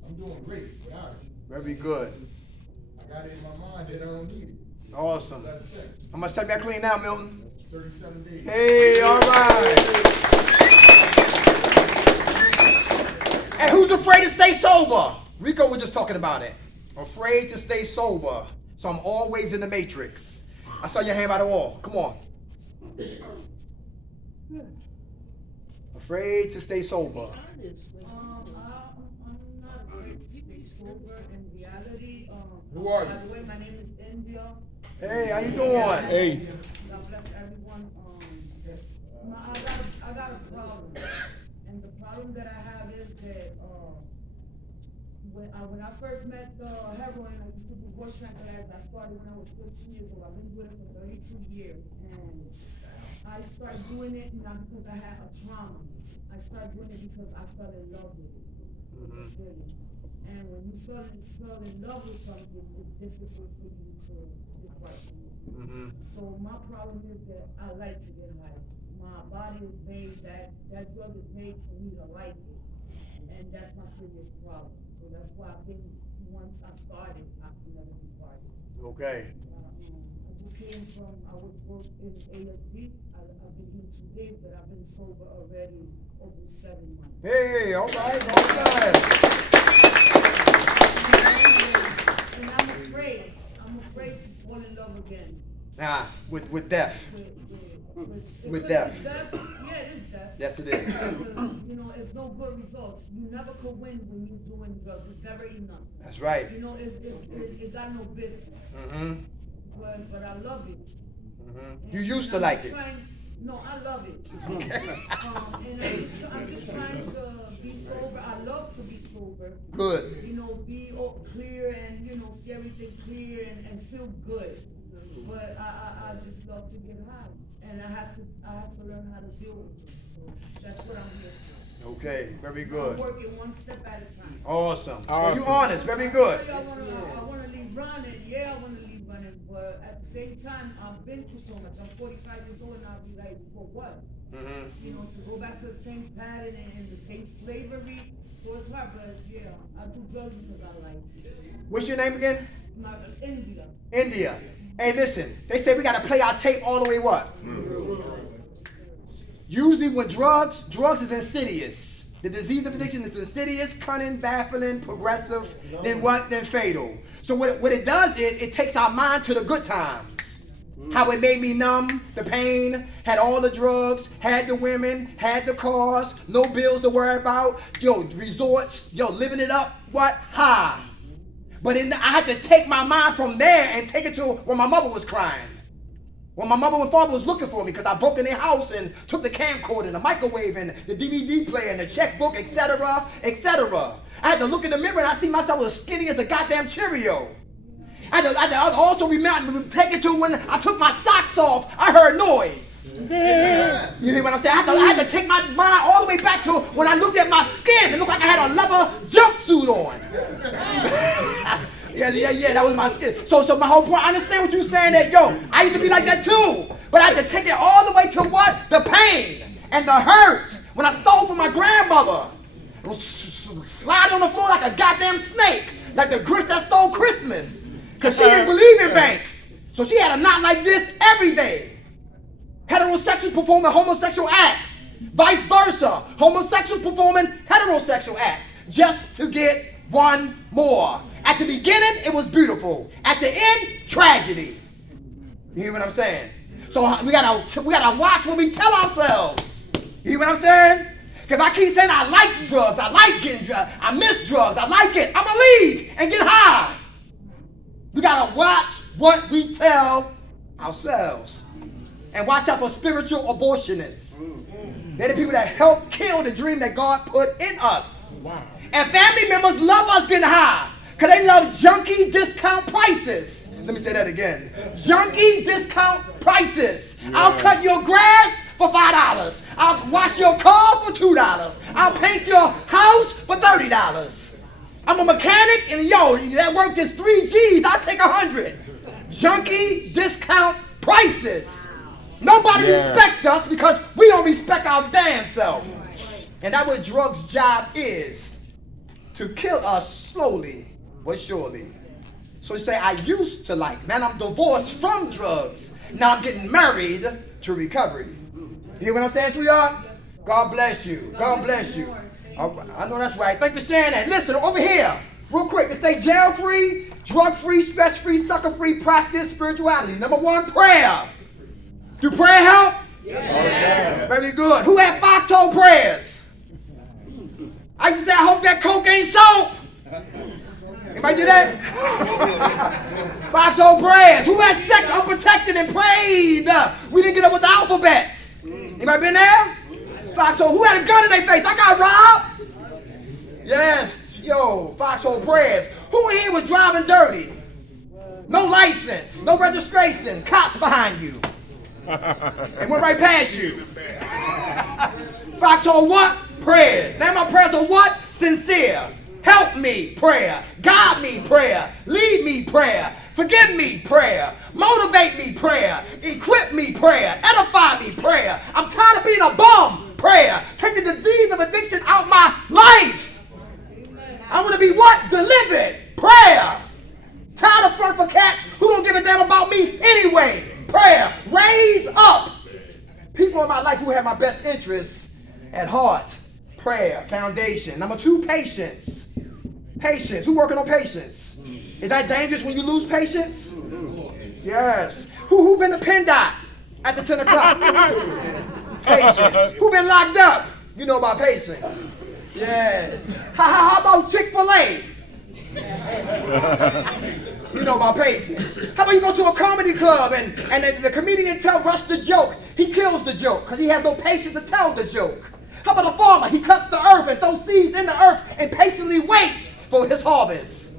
I'm doing great without it. Very good. I got it in my mind that I don't need it. Awesome. That's it. How much time you got clean now, Milton? 37 days. Hey, all right. And who's afraid to stay sober? Rico was just talking about it. Afraid to stay sober. So I'm always in the matrix. I saw your hand by the wall. Come on. Afraid to stay sober. I'm not afraid to be sober in reality. Who are you? By the way, my name is India. Hey, how you doing? Hey. God bless everyone. I got a problem, and the problem that I have is that when I first met heroin, I used to do bush tranquilizers. I started when I was 15 years old. I've been doing it for 32 years, and I started doing it not because I had a trauma. I started doing it because I fell in love with it. And when you fell in love with something, it's difficult for you to depart from it. So my problem is that I like to get high. My body is made, that drug is made for me to like it. And that's my serious problem. So that's why once I started, I can never depart. Okay. I just came from, I was working in ASD. I've been here 2 days, but I've been sober already over 7 months. Hey, all right, all right. And I'm afraid to fall in love again. Nah, with death. With death. Yeah, it is death. Yes, it is. Because, you know, it's no good results. You never could win when you're doing drugs. It's never enough. That's right. You know, it got no business. But I love it. You used to like it. No, I love it. And I'm just trying to be sober. I love to be sober. Good. You know, be clear and, you know, see everything clear and feel good. But I just love to get high. And I have to learn how to deal with it. So that's what I'm here for. Okay, very good. I'm working one step at a time. Awesome. Well, you honest, very good. I want to leave running. Yeah, I want to leave running. But at the same time, I've been through so much. I'm 45 years old and I'll be like, for what? You know, to go back to the same pattern and the same slavery. So it's hard, but yeah, I do drugs because I like it. What's your name again? India. India. Hey, listen, they say we got to play our tape all the way what? Usually when drugs is insidious. The disease of addiction is insidious, cunning, baffling, progressive, then what? Then fatal. So what it does is it takes our mind to the good times. How it made me numb, the pain, had all the drugs, had the women, had the cars, no bills to worry about, resorts, living it up, what? High. But I had to take my mind from there and take it to when my mother was crying. When my mother and father was looking for me because I broke in their house and took the camcorder and the microwave and the DVD player and the checkbook, etc., etc. I had to look in the mirror and I see myself as skinny as a goddamn Cheerio. I had to also take it to when I took my socks off, I heard noise. You hear what I'm saying? I had to take my mind all the way back to when I looked at my skin. It looked like I had a leather jumpsuit on. Yeah, that was my skin. So my whole point, I understand what you're saying that, I used to be like that too. But I had to take it all the way to what? The pain and the hurt. When I stole from my grandmother. I was sliding on the floor like a goddamn snake. Like the Grinch that stole Christmas. Because she didn't believe in banks. So she had a knot like this every day. Heterosexuals performing homosexual acts. Vice versa. Homosexuals performing heterosexual acts. Just to get one more. At the beginning, it was beautiful. At the end, tragedy. You hear what I'm saying? So we gotta watch what we tell ourselves. You hear what I'm saying? If I keep saying I like drugs, I like getting drugs, I miss drugs, I like it, I'ma leave and get high. We gotta watch what we tell ourselves. And watch out for spiritual abortionists. They're the people that help kill the dream that God put in us. Wow. And family members love us getting high. Because they love junkie discount prices. Let me say that again. Junkie discount prices. Yeah. I'll cut your grass for $5. I'll wash your car for $2. I'll paint your house for $30. I'm a mechanic and that work is 3 G's. I'll take 100. Junkie discount prices. Nobody respect us because we don't respect our damn self. And that's what drugs' job is. To kill us slowly but surely. So you say, I used to like, man, I'm divorced from drugs. Now I'm getting married to recovery. You hear what I'm saying, sweetheart? God bless you. God bless you. I know that's right. Thank you for saying that. Listen, over here, real quick. It say jail-free, drug-free, stress-free, sucker-free practice, spirituality. Number 1, prayer. Do prayer help? Yes. Very good. Who had foxhole prayers? I used to say, I hope that coke ain't soap. Anybody do that? Foxhole prayers. Who had sex unprotected and prayed? We didn't get up with the alphabets. Anybody been there? Foxhole. Who had a gun in their face? I got robbed. Yes. Foxhole prayers. Who in here was driving dirty? No license. No registration. Cops behind you. And went right past you. Foxhole what? Prayers. Now my prayers are what? Sincere. Help me, prayer. Guide me, prayer. Lead me, prayer. Forgive me, prayer. Motivate me, prayer. Equip me, prayer. Edify me, prayer. I'm tired of being a bum, prayer. Take the disease of addiction out my life. I want to be what? Delivered, prayer. Tired of front for cats who don't give a damn about me anyway, prayer. Raise up people in my life who have my best interests at heart. Prayer, foundation. Number 2, patience. Patience. Who working on patience? Is that dangerous when you lose patience? Yes. Who been to PennDOT at the 10 o'clock? Patience. Who been locked up? You know about patience. Yes. How about Chick-fil-A? You know about patience. How about you go to a comedy club and the comedian tells Russ the joke. He kills the joke because he has no patience to tell the joke. How about a farmer? He cuts the earth and throws seeds in the earth and patiently waits for his harvest.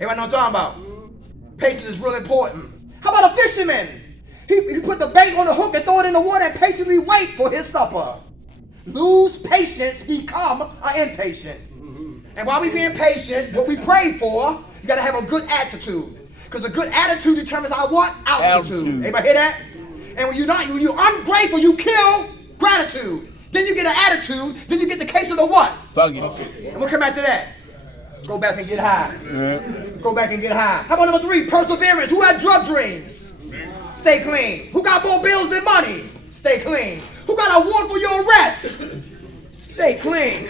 Everybody know what I'm talking about? Patience is real important. How about a fisherman? He put the bait on the hook and throw it in the water and patiently wait for his supper. Lose patience, become an impatient. And while we being patient, what we pray for, you got to have a good attitude. Because a good attitude determines our what? Altitude. Anybody hear that? And when you're ungrateful, you kill gratitude. Then you get an attitude. Then you get the case of the what? Fuck it. And we'll come back to that. Go back and get high. Go back and get high. How about number 3? Perseverance. Who had drug dreams? Stay clean. Who got more bills than money? Stay clean. Who got a warrant for your arrest? Stay clean.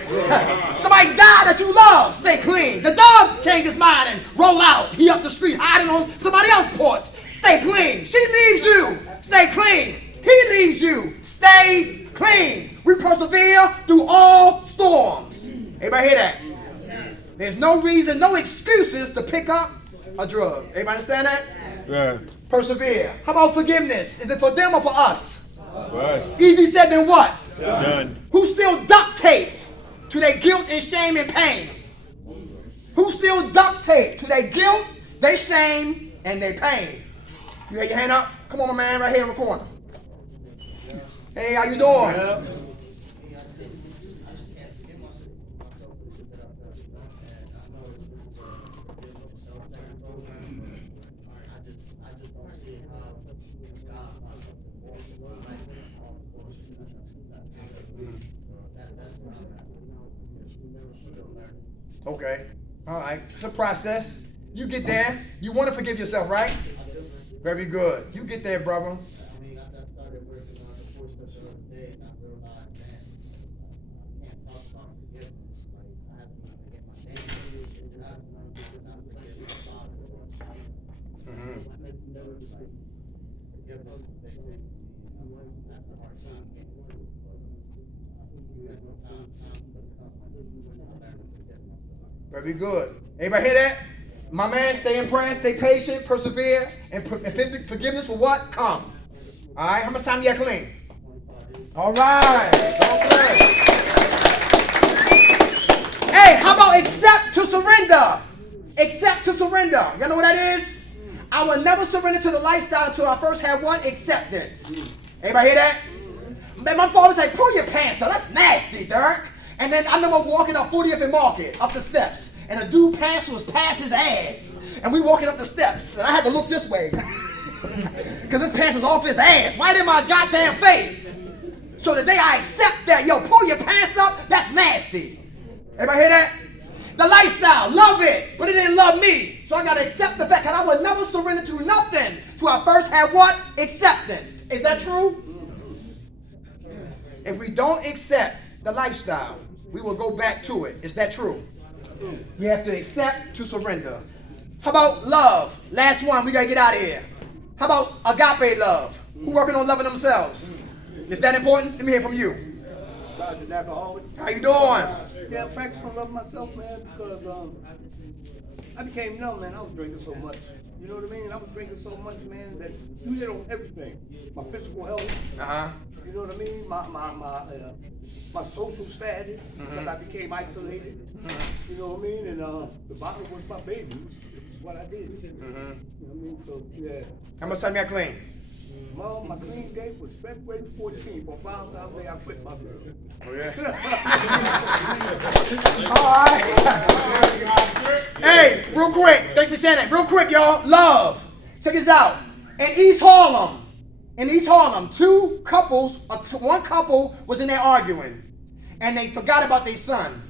Somebody died that you love. Stay clean. The dog changed his mind and roll out. He up the street hiding on somebody else's porch. Stay clean. She leaves you. Stay clean. He leaves you. Stay clean. We persevere through all storms. Everybody hear that? There's no reason, no excuses to pick up a drug. Everybody understand that? Yeah. Persevere. How about forgiveness? Is it for them or for us? Right. Easy said than what? Done. Who's still duct taped to their guilt and shame and pain? Who's still duct taped to their guilt, their shame, and their pain? You have your hand up? Come on, my man, right here in the corner. Hey, how you doing? Okay. All right. It's a process. You get there. You want to forgive yourself, right? Very good. You get there, brother. I mean, I started working on the force the other day, and I realized, man, I can't talk about forgiveness. Like, I have to forget my name. I have to forget my father. Forgiveness is a big thing. I have a hard time getting through it, but there's no time to come. I learned to forget myself. Very good. Everybody hear that? My man, stay in prayer, stay patient, persevere, and forgiveness for what? Come. All right? How much time you got clean? All right. Okay. Hey, how about accept to surrender? Accept to surrender. Y'all know what that is? I will never surrender to the lifestyle until I first have what? Acceptance. Everybody hear that? Man, my father said, pull your pants up. That's nasty, Dirk. And then I remember walking up 40th and Market, up the steps. And a dude pants was past his ass. And we walking up the steps. And I had to look this way. Because his pants was off his ass. Right in my goddamn face. So the day I accept that, yo, pull your pants up, that's nasty. Everybody hear that? The lifestyle, love it, but it didn't love me. So I got to accept the fact that I would never surrender to nothing till I first had what? Acceptance. Is that true? If we don't accept the lifestyle, we will go back to it. Is that true? We have to accept to surrender. How about love? Last one, we got to get out of here. How about agape love? Who working on loving themselves? Is that important? Let me hear from you. Dr. Alcoholic. How you doing? Yeah, I practice on loving myself, man, because I became numb, man. I was drinking so much. You know what I mean? I was drinking so much, man, that you hit on everything. My physical health. Uh-huh. You know what I mean? My social status, because I became isolated. You know what I mean? And the bottle was my baby. It's what I did. You know what I mean? So, yeah. How much time you got clean? Well, my clean date was February 14th. On Valentine's Day, I quit my girl. Oh, yeah? All right. Hey, real quick. Thanks for saying that. Real quick, y'all. Love. Check this out. In East Harlem, one couple was in there arguing. And they forgot about their son.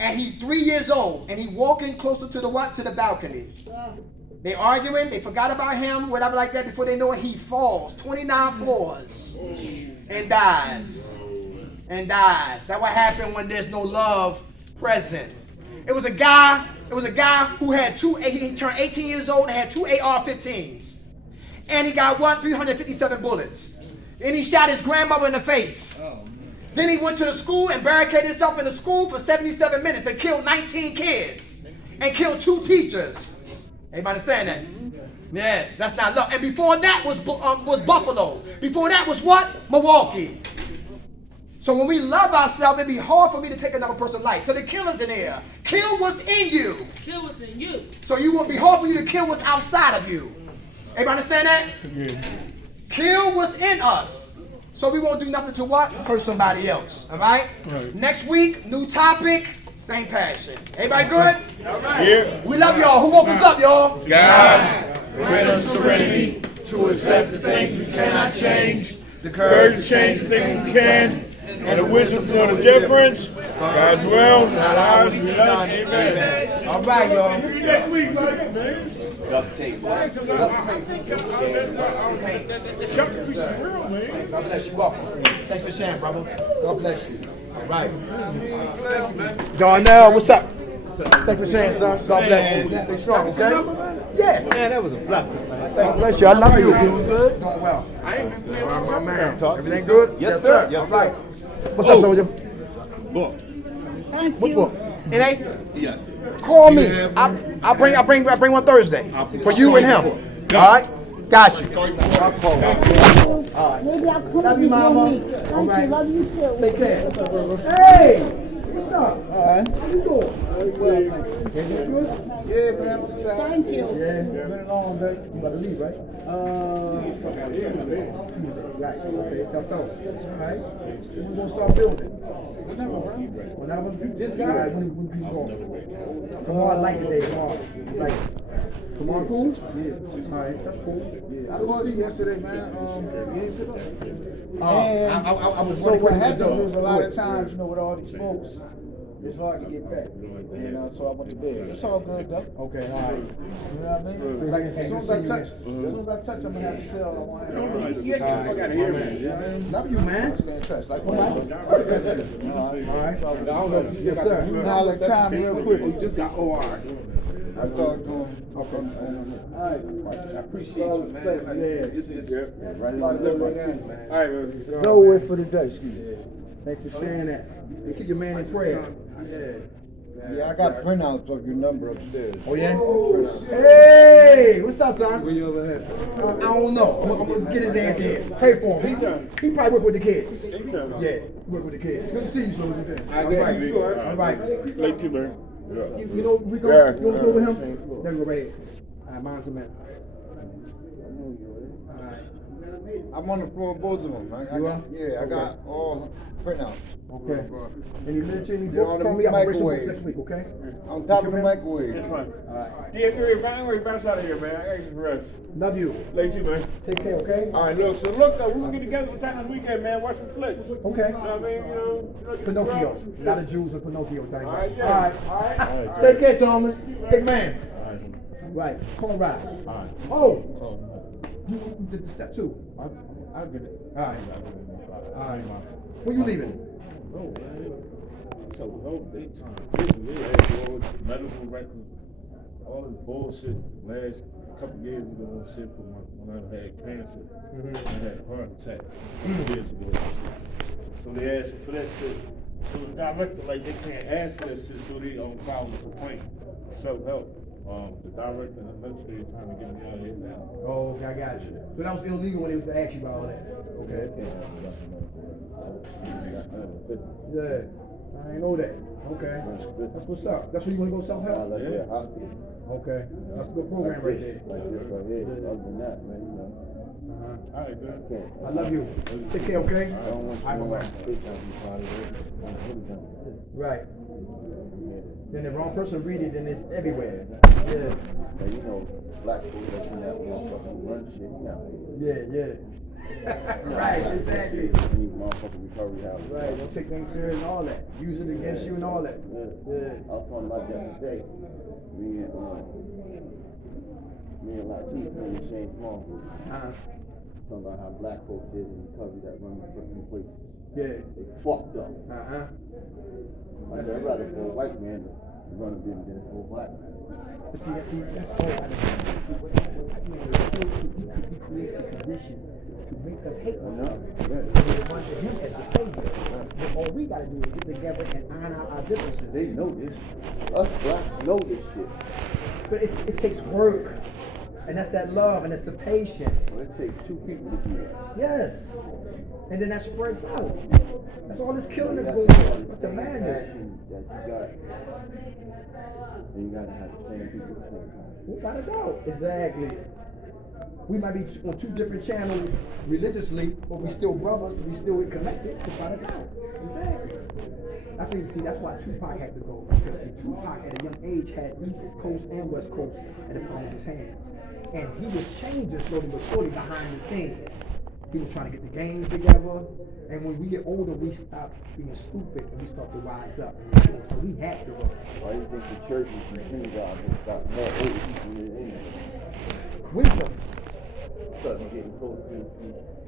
And he's 3 years old. And he walking closer to the what? To the balcony. They arguing. They forgot about him. Whatever like that. Before they know it, he falls 29 floors. And dies. And dies. That's what happened when there's no love present. It was a guy who had he turned 18 years old and had 2 AR-15s. And he got what? 357 bullets. And he shot his grandmother in the face. Then he went to the school and barricaded himself in the school for 77 minutes and killed 19 kids. And killed 2 teachers. Everybody saying that? Yes, that's not love. And before that was Buffalo. Before that was what? Milwaukee. So when we love ourselves, it'd be hard for me to take another person's life. So the killer's in here. Kill what's in you. Kill what's in you. So it will be hard for you to kill what's outside of you. Everybody understand that? Yeah. Kill what's in us. So we won't do nothing to what? Hurt somebody else. All right? Right. Next week, new topic, same passion. Everybody good? All right. Yeah. We love y'all. Who woke us up, y'all? God. Grant us serenity to accept the things we cannot change, the courage to change the things we can, and the wisdom to know the difference. God's will, not ours. We love you. Amen. All right, y'all. See you next week, man. Duct tape. Shucks be some real, man. God bless you. Welcome. Thanks for sharing, brother. God bless you. All right. Thank you, man. Darnell, what's up? Thanks for sharing, son. God bless you. Stay strong, okay? Yeah. Man, that was a blessing, man. God bless you. I love you. Doing good? Doing well. I ain't been feeling My man. Talk to Everything you, good? Yes, sir. Yes, All sir. right. What's up, soldier? Book. What book? It ain't? Yes. Call me. I bring one Thursday for you and him. All right? Got you. I'll call. Maybe I'll come Love you, with mama. you. Thank All right. you. Love you too. Take care. Hey! What's up? All right. How you doing? Yeah, but I'm just saying. Thank you. Yeah. Been a long day. You about to leave, right? Right. Okay, self-out. All right. We're gonna start building. Whenever. Just got it. When can you call? Tomorrow, like the day. Tomorrow. Like. Tomorrow, cool? Yeah. All right. That's cool. I called you yesterday, man. You ain't pick up. I was So what wondering happens is a lot Go of ahead. times, you know, with all these folks, it's hard to get back. So I went to bed. It's all good though. Okay, all right. You know what I mean? As soon as I touch, I'm gonna have to sell. I want to have. You gotta hear me. Love you, man. Stay in touch. Like, All right. Yes, sir. Now, like time real quick. You just got OR. I talked to him. I appreciate you, man. All right, man. So it for the day. Excuse me. Thanks for sharing that. And keep your man in prayer. Yeah, I got printouts of your number upstairs. Oh, yeah? Hey, what's up, son? Where you over here? I don't know. I'm gonna get his ass here. Pay for him. He probably work with the kids. Yeah, work with the kids. Good to see you, soldier. All right. All right. Late too, man. You know, we go. Yeah. You wanna go with him? There we go, right here. All right, mine's a man. All right. I'm on the floor of both of them. You are? I got all printouts. Okay. Any literature, any They're on books? the Call me up. I'll bring some books microwave. next week, okay? On top of the microwave. It's fine. All right. Yeah, anyway, bounce out of here, man. I got some rest. Love you. Late too, man. Take care, okay? All right, look. So look, though, we can get together sometime this weekend, man. Watch some flicks. Okay. You know what I mean? You know, get Pinocchio. drunk. A lot of Jews with Pinocchio thing. All right, All yeah. right. All right. Take care, Thomas. Big man. Right. Corn ride. Oh. You did the step two. I'll get it. All right. All right. When you leaving? Oh, man. So, they trying to get all this medical records, all this bullshit last couple years ago and shit for when I had cancer. I had a heart attack years ago. So they asked for that shit. So the director, like, they can't ask for that shit, so they file a complaint. Self-help. The director and the administrator trying to get me out of here now. Oh, okay, I got you. So that was illegal when they was to ask you about all that. Okay. Yeah. I ain't know that. Okay. That's what's up. That's where you want to go self-help? Okay. That's a good program right there. All right, good. I love you. Take care, okay? I'm aware. Right. Then the wrong person read it and it's everywhere. Yeah. You know, black people that you have motherfucking run shit, you know. Yeah. Right, exactly. Need motherfucking recovery house. Right, don't take things serious and all that. Use it against you and all that. Yeah. I was talking about that today. Me and Latif from the same small group. Talking about how black folks did in recovery that run the fucking places. Yeah. They fucked up. I said, I'd rather for a white man to run a business than for a black man. But see, that's all I he creates a condition to make us hate one another. We want him as the savior. But all we gotta do is get together and iron out our differences. They know this. Us blacks know this shit. But it takes work. And that's that love and that's the patience. Well, it takes two people to do that. Yes. And then that spreads out. That's all this killing that's going on. That's the madness. That you got. And you gotta have the same people at the same time. Without a doubt. Exactly. We might be on two different channels religiously, but we still brothers, we still connected, without a doubt. Exactly. I think, see, that's why Tupac had to go. Because, see, Tupac at a young age had East Coast and West Coast in the palm of his hands. And he was changing slowly but surely behind the scenes. He was trying to get the gangs together. And when we get older, we stop being stupid and we start to rise up. So we had to go. Why do you think the churches and synagogues have got more older people in the end? Wisdom. Because we're getting close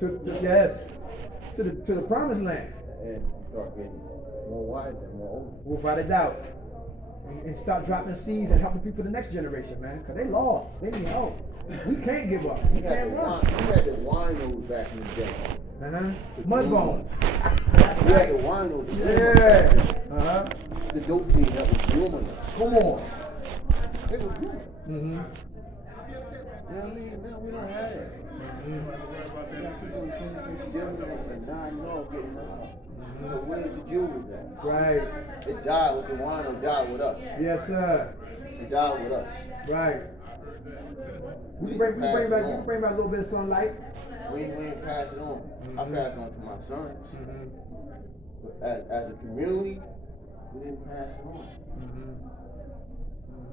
to Yes. To the promised land. and start getting more wise and more open. Without a doubt. And start dropping seeds and helping people the next generation, man. Cause they lost. They need help. We can't give up. We can't run. We had the winos back in the day. Mudbone. We had the winos. Yeah. The dope team that was grooming us. Come on. They were grooming. Mm-hmm. You know what I mean? Now we don't have that. People in Kansas City and 9 North getting robbed. So where's the jewelry at? Right. They died with the wino, died with us. Yes, sir. They died with us. Right. We bring back a little bit of sunlight. We ain't pass it on. I pass it on to my sons. But as a community, we didn't pass it on.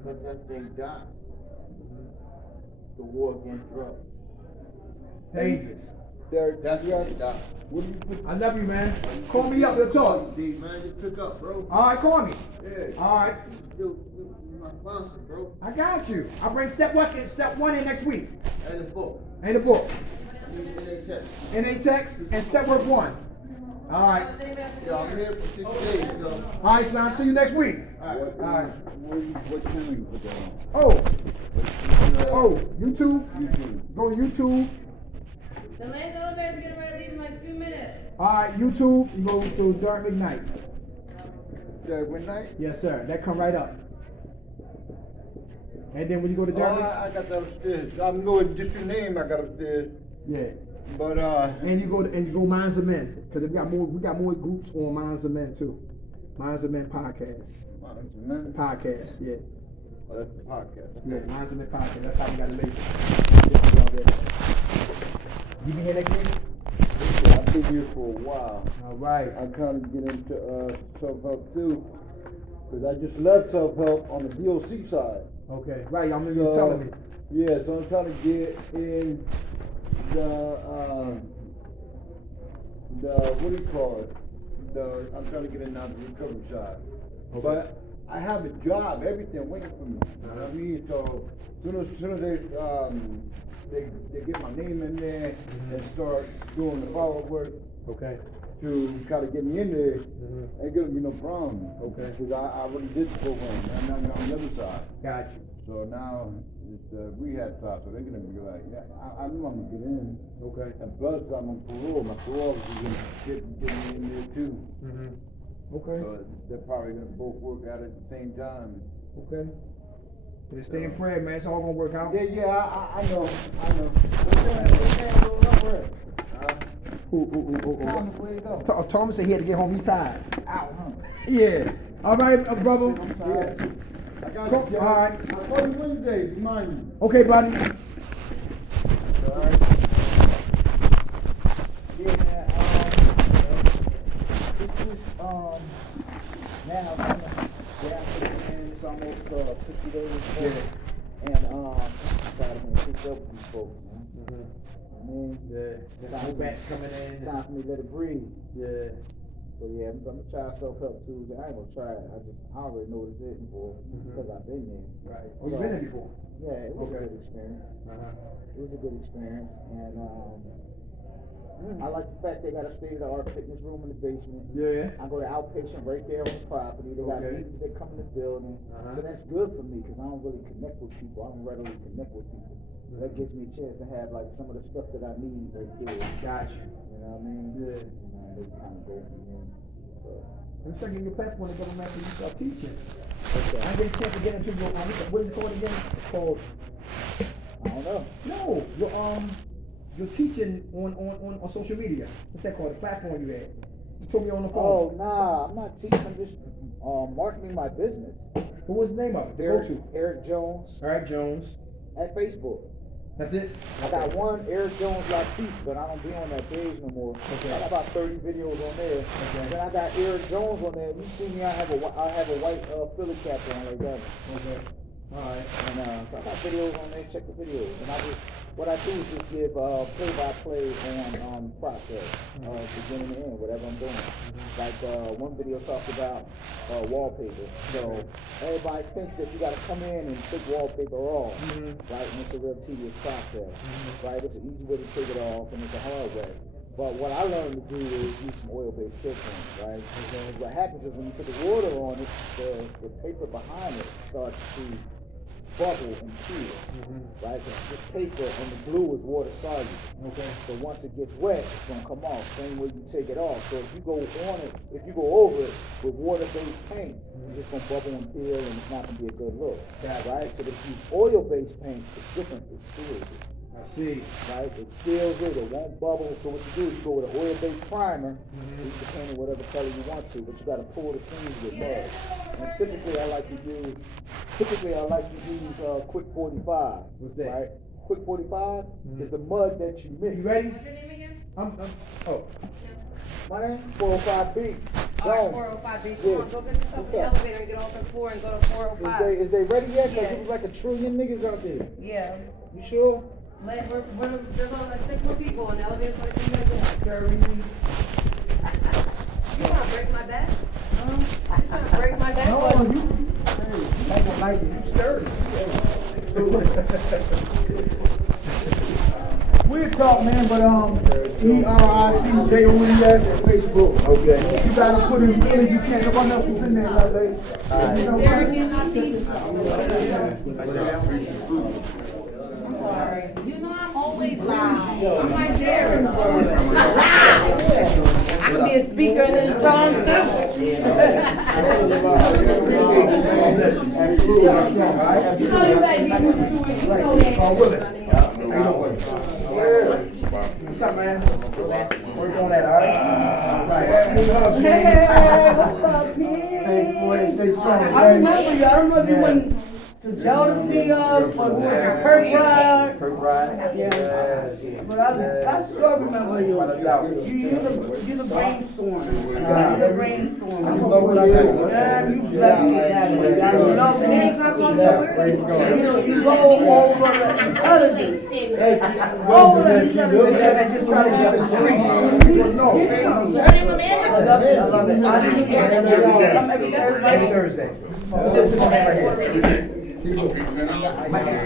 But that thing died. The war against drugs. Dangerous. That's what it died. I love you, man. Call me up, we'll talk. D, man, just pick up, bro. All right, call me. Yeah. All right. Dude, my sponsor, bro. I got you. I'll bring step one in next week. And the book. And the book. And NA text and step work 1. All right. Yeah, I'm here for 6 days, so. All right, son. See you next week. All right. What channel you put that on? YouTube. Go to YouTube. The last elevator's getting ready to leave in like 2 minutes. All right, YouTube. You go to Dark McKnight. Dark McKnight? Yes, sir. That come right up. And then when you go to Dark I got that upstairs. I know it's just your name I got upstairs. Yeah. But and you go Minds of Men, because we got more groups on Minds of Men too. Minds of Men podcast. Minds of Men podcast, yeah. Oh, that's the podcast. Yeah, Minds of Men podcast. That's how we got to label. You been here next week? Yeah, I've been here for a while. All right. I'm trying to get into self-help too, because I just left self-help on the DOC side. Okay. Right. I remember you was telling me. Yeah, so I'm trying to get in the what do you call it? I'm trying to get in on the recovery side. Okay. But I have a job, everything waiting for me. You know what I mean? So soon as they get my name in there and start doing the follow-up work. Okay. To try to get me in there, ain't gonna be no problem. Okay. Because I already did the program. I'm not on the other side. Got you. So now it's the rehab side, so they're gonna be like, yeah, I know I'm gonna get in. Okay. And plus I'm on parole. My parole is gonna get me in there too. Okay. So they're probably gonna both work out at the same time. Okay. Just stay in prayer, man. It's all gonna work out. Yeah, I know. Thomas said he had to get home. He's tired. Ow, huh? Yeah. All right, brother. Yeah. I got you. All right. I'll call you Wednesday. Remind me. Okay, buddy. All right. Yeah, man. Now I'm down to the end. It's almost 60 days. Yeah. And trying to pick up with these folks, man. I mean, There's no bats coming in. Time for me to let it breathe. Yeah. So yeah, I'm gonna try self-help Tuesday. I ain't gonna try it. I already know what it's hitting for because I've been there. Right. Oh, you've been there before? Yeah, it was Okay. a good experience. It was a good experience, and I like the fact they got a state-of-the-art fitness room in the basement. Yeah. I go to outpatient right there on the property. They got Okay. meetings that come in the building, so that's good for me because I don't really connect with people. I don't readily connect with people. That gives me a chance to have like some of the stuff that I need right there. Gotcha. You know what I mean? Yeah. You know, they kind of go from there. So. I'm checking your platform to go back to you start teaching. Okay. I didn't get a chance to get into your, what is it called again? It's called, I don't know. no, your teaching on social media. What's that called? The platform you had. You told me on the phone. Oh, nah, I'm not teaching. I'm just marketing my business. What was the name of it? Eric Jones. Eric Jones. At Facebook. That's it? I got one Eric Jones Latif, but I don't be on that page no more. Okay. I got about 30 videos on there. Okay. Then I got Eric Jones on there. You see me, I have a white Philly cap on like that. Okay. Alright. And so I got videos on there. Check the videos. And what I do is just give play-by-play on process, beginning to end, whatever I'm doing. Like one video talks about wallpaper. So everybody thinks that you got to come in and take wallpaper off, right? And it's a real tedious process, right? It's an easy way to take it off, and it's a hard way. But what I learned to do is use some oil-based kick on, right? And then what happens is when you put the water on it, the paper behind it starts to bubble and peel, right? This paper and the glue is water soluble. Okay. So once it gets wet, it's gonna come off. Same way you take it off. So if you go on it, if you go over it with water-based paint, it's just gonna bubble and peel, and it's not gonna be a good look, right? So if you use oil-based paint, it's different. It seals it. I see. Right? It seals it. It won't bubble. So what you do is you go with an oil-based primer. You can paint it whatever color you want to, but you got to pull the seams with mud. And typically, I like to use Quick 45. What's that? Right? Quick 45 is the mud that you mix. You ready? What's your name again? My name? 405B. Alright, 405B. Come on, go get yourself in the elevator and get off at 4 and go to 405. Is they ready yet? Because Yeah. it was like a trillion niggas out there. Yeah. You sure? There's only like 6 more people in the elevator for the You wanna break my back? You wanna break my back? No, you like it. You stirred. We'll talk, man, but ERICJONES at Facebook. Okay. You gotta put in Philly, you can't, nobody else is in there that day. Derek and my teeth. I'm sorry. You know I'm always loud. I'm like Derek. I can be a speaker in this drum too. You know you like me to do it. You know that. What's up, man? Work on that, all right? Hey, what's up, kid? Stay strong. I remember you. I don't know if you went to Jodeci or who was it, Kirk Ride? Yeah. But I sure remember you. You're the brainstormer. You're the brainstormer. Yeah, you blessed me that way. I love it. You go over the intelligence. Over the intelligence. And just try to get the street. Her name Amanda? I love it. I love it. I do Come every Thursday. Just to come right here. See, look, It's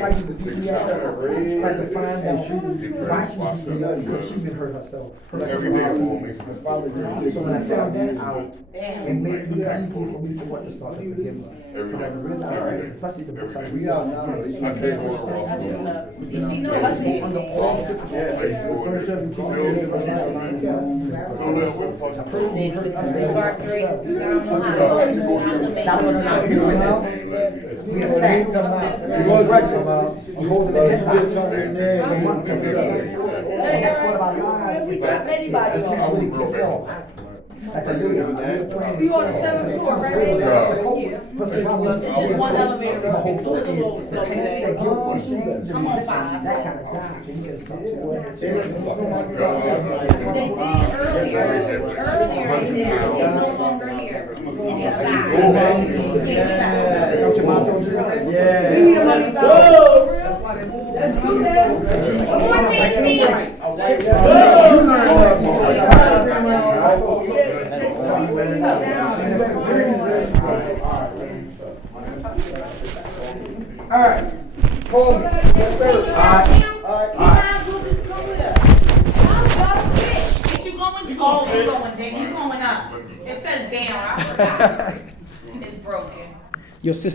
like the TBS. Like to find out why she's because she's been hurt herself. every day I'm home, makes So when I found that out, it made it easy for me to want to start to forgive her. every day. I realized, especially the books I read. I can't go to Ross School. She knows I see. Under all the High school, still, Incarcerated since I don't know how. That was not humanness. We attacked. We go grudges. We hold them in headlocks. For months and years. What about lies? We got anybody Until on. it really took off. Like a million. We on the 7th floor, right, baby? Yeah. It's just one elevator. It's full of slow today. I'm on 5. That kind of guy, so you gotta stop to work. They did earlier. Earlier they did. He's no longer here. Yeah, Yeah. Give me the money back. Let's do that. Come on, baby. All right. Call me. Yes, sir. All right. Get you going? Oh, you going down. You going up. It says down. I forgot. It's broken. Your sister.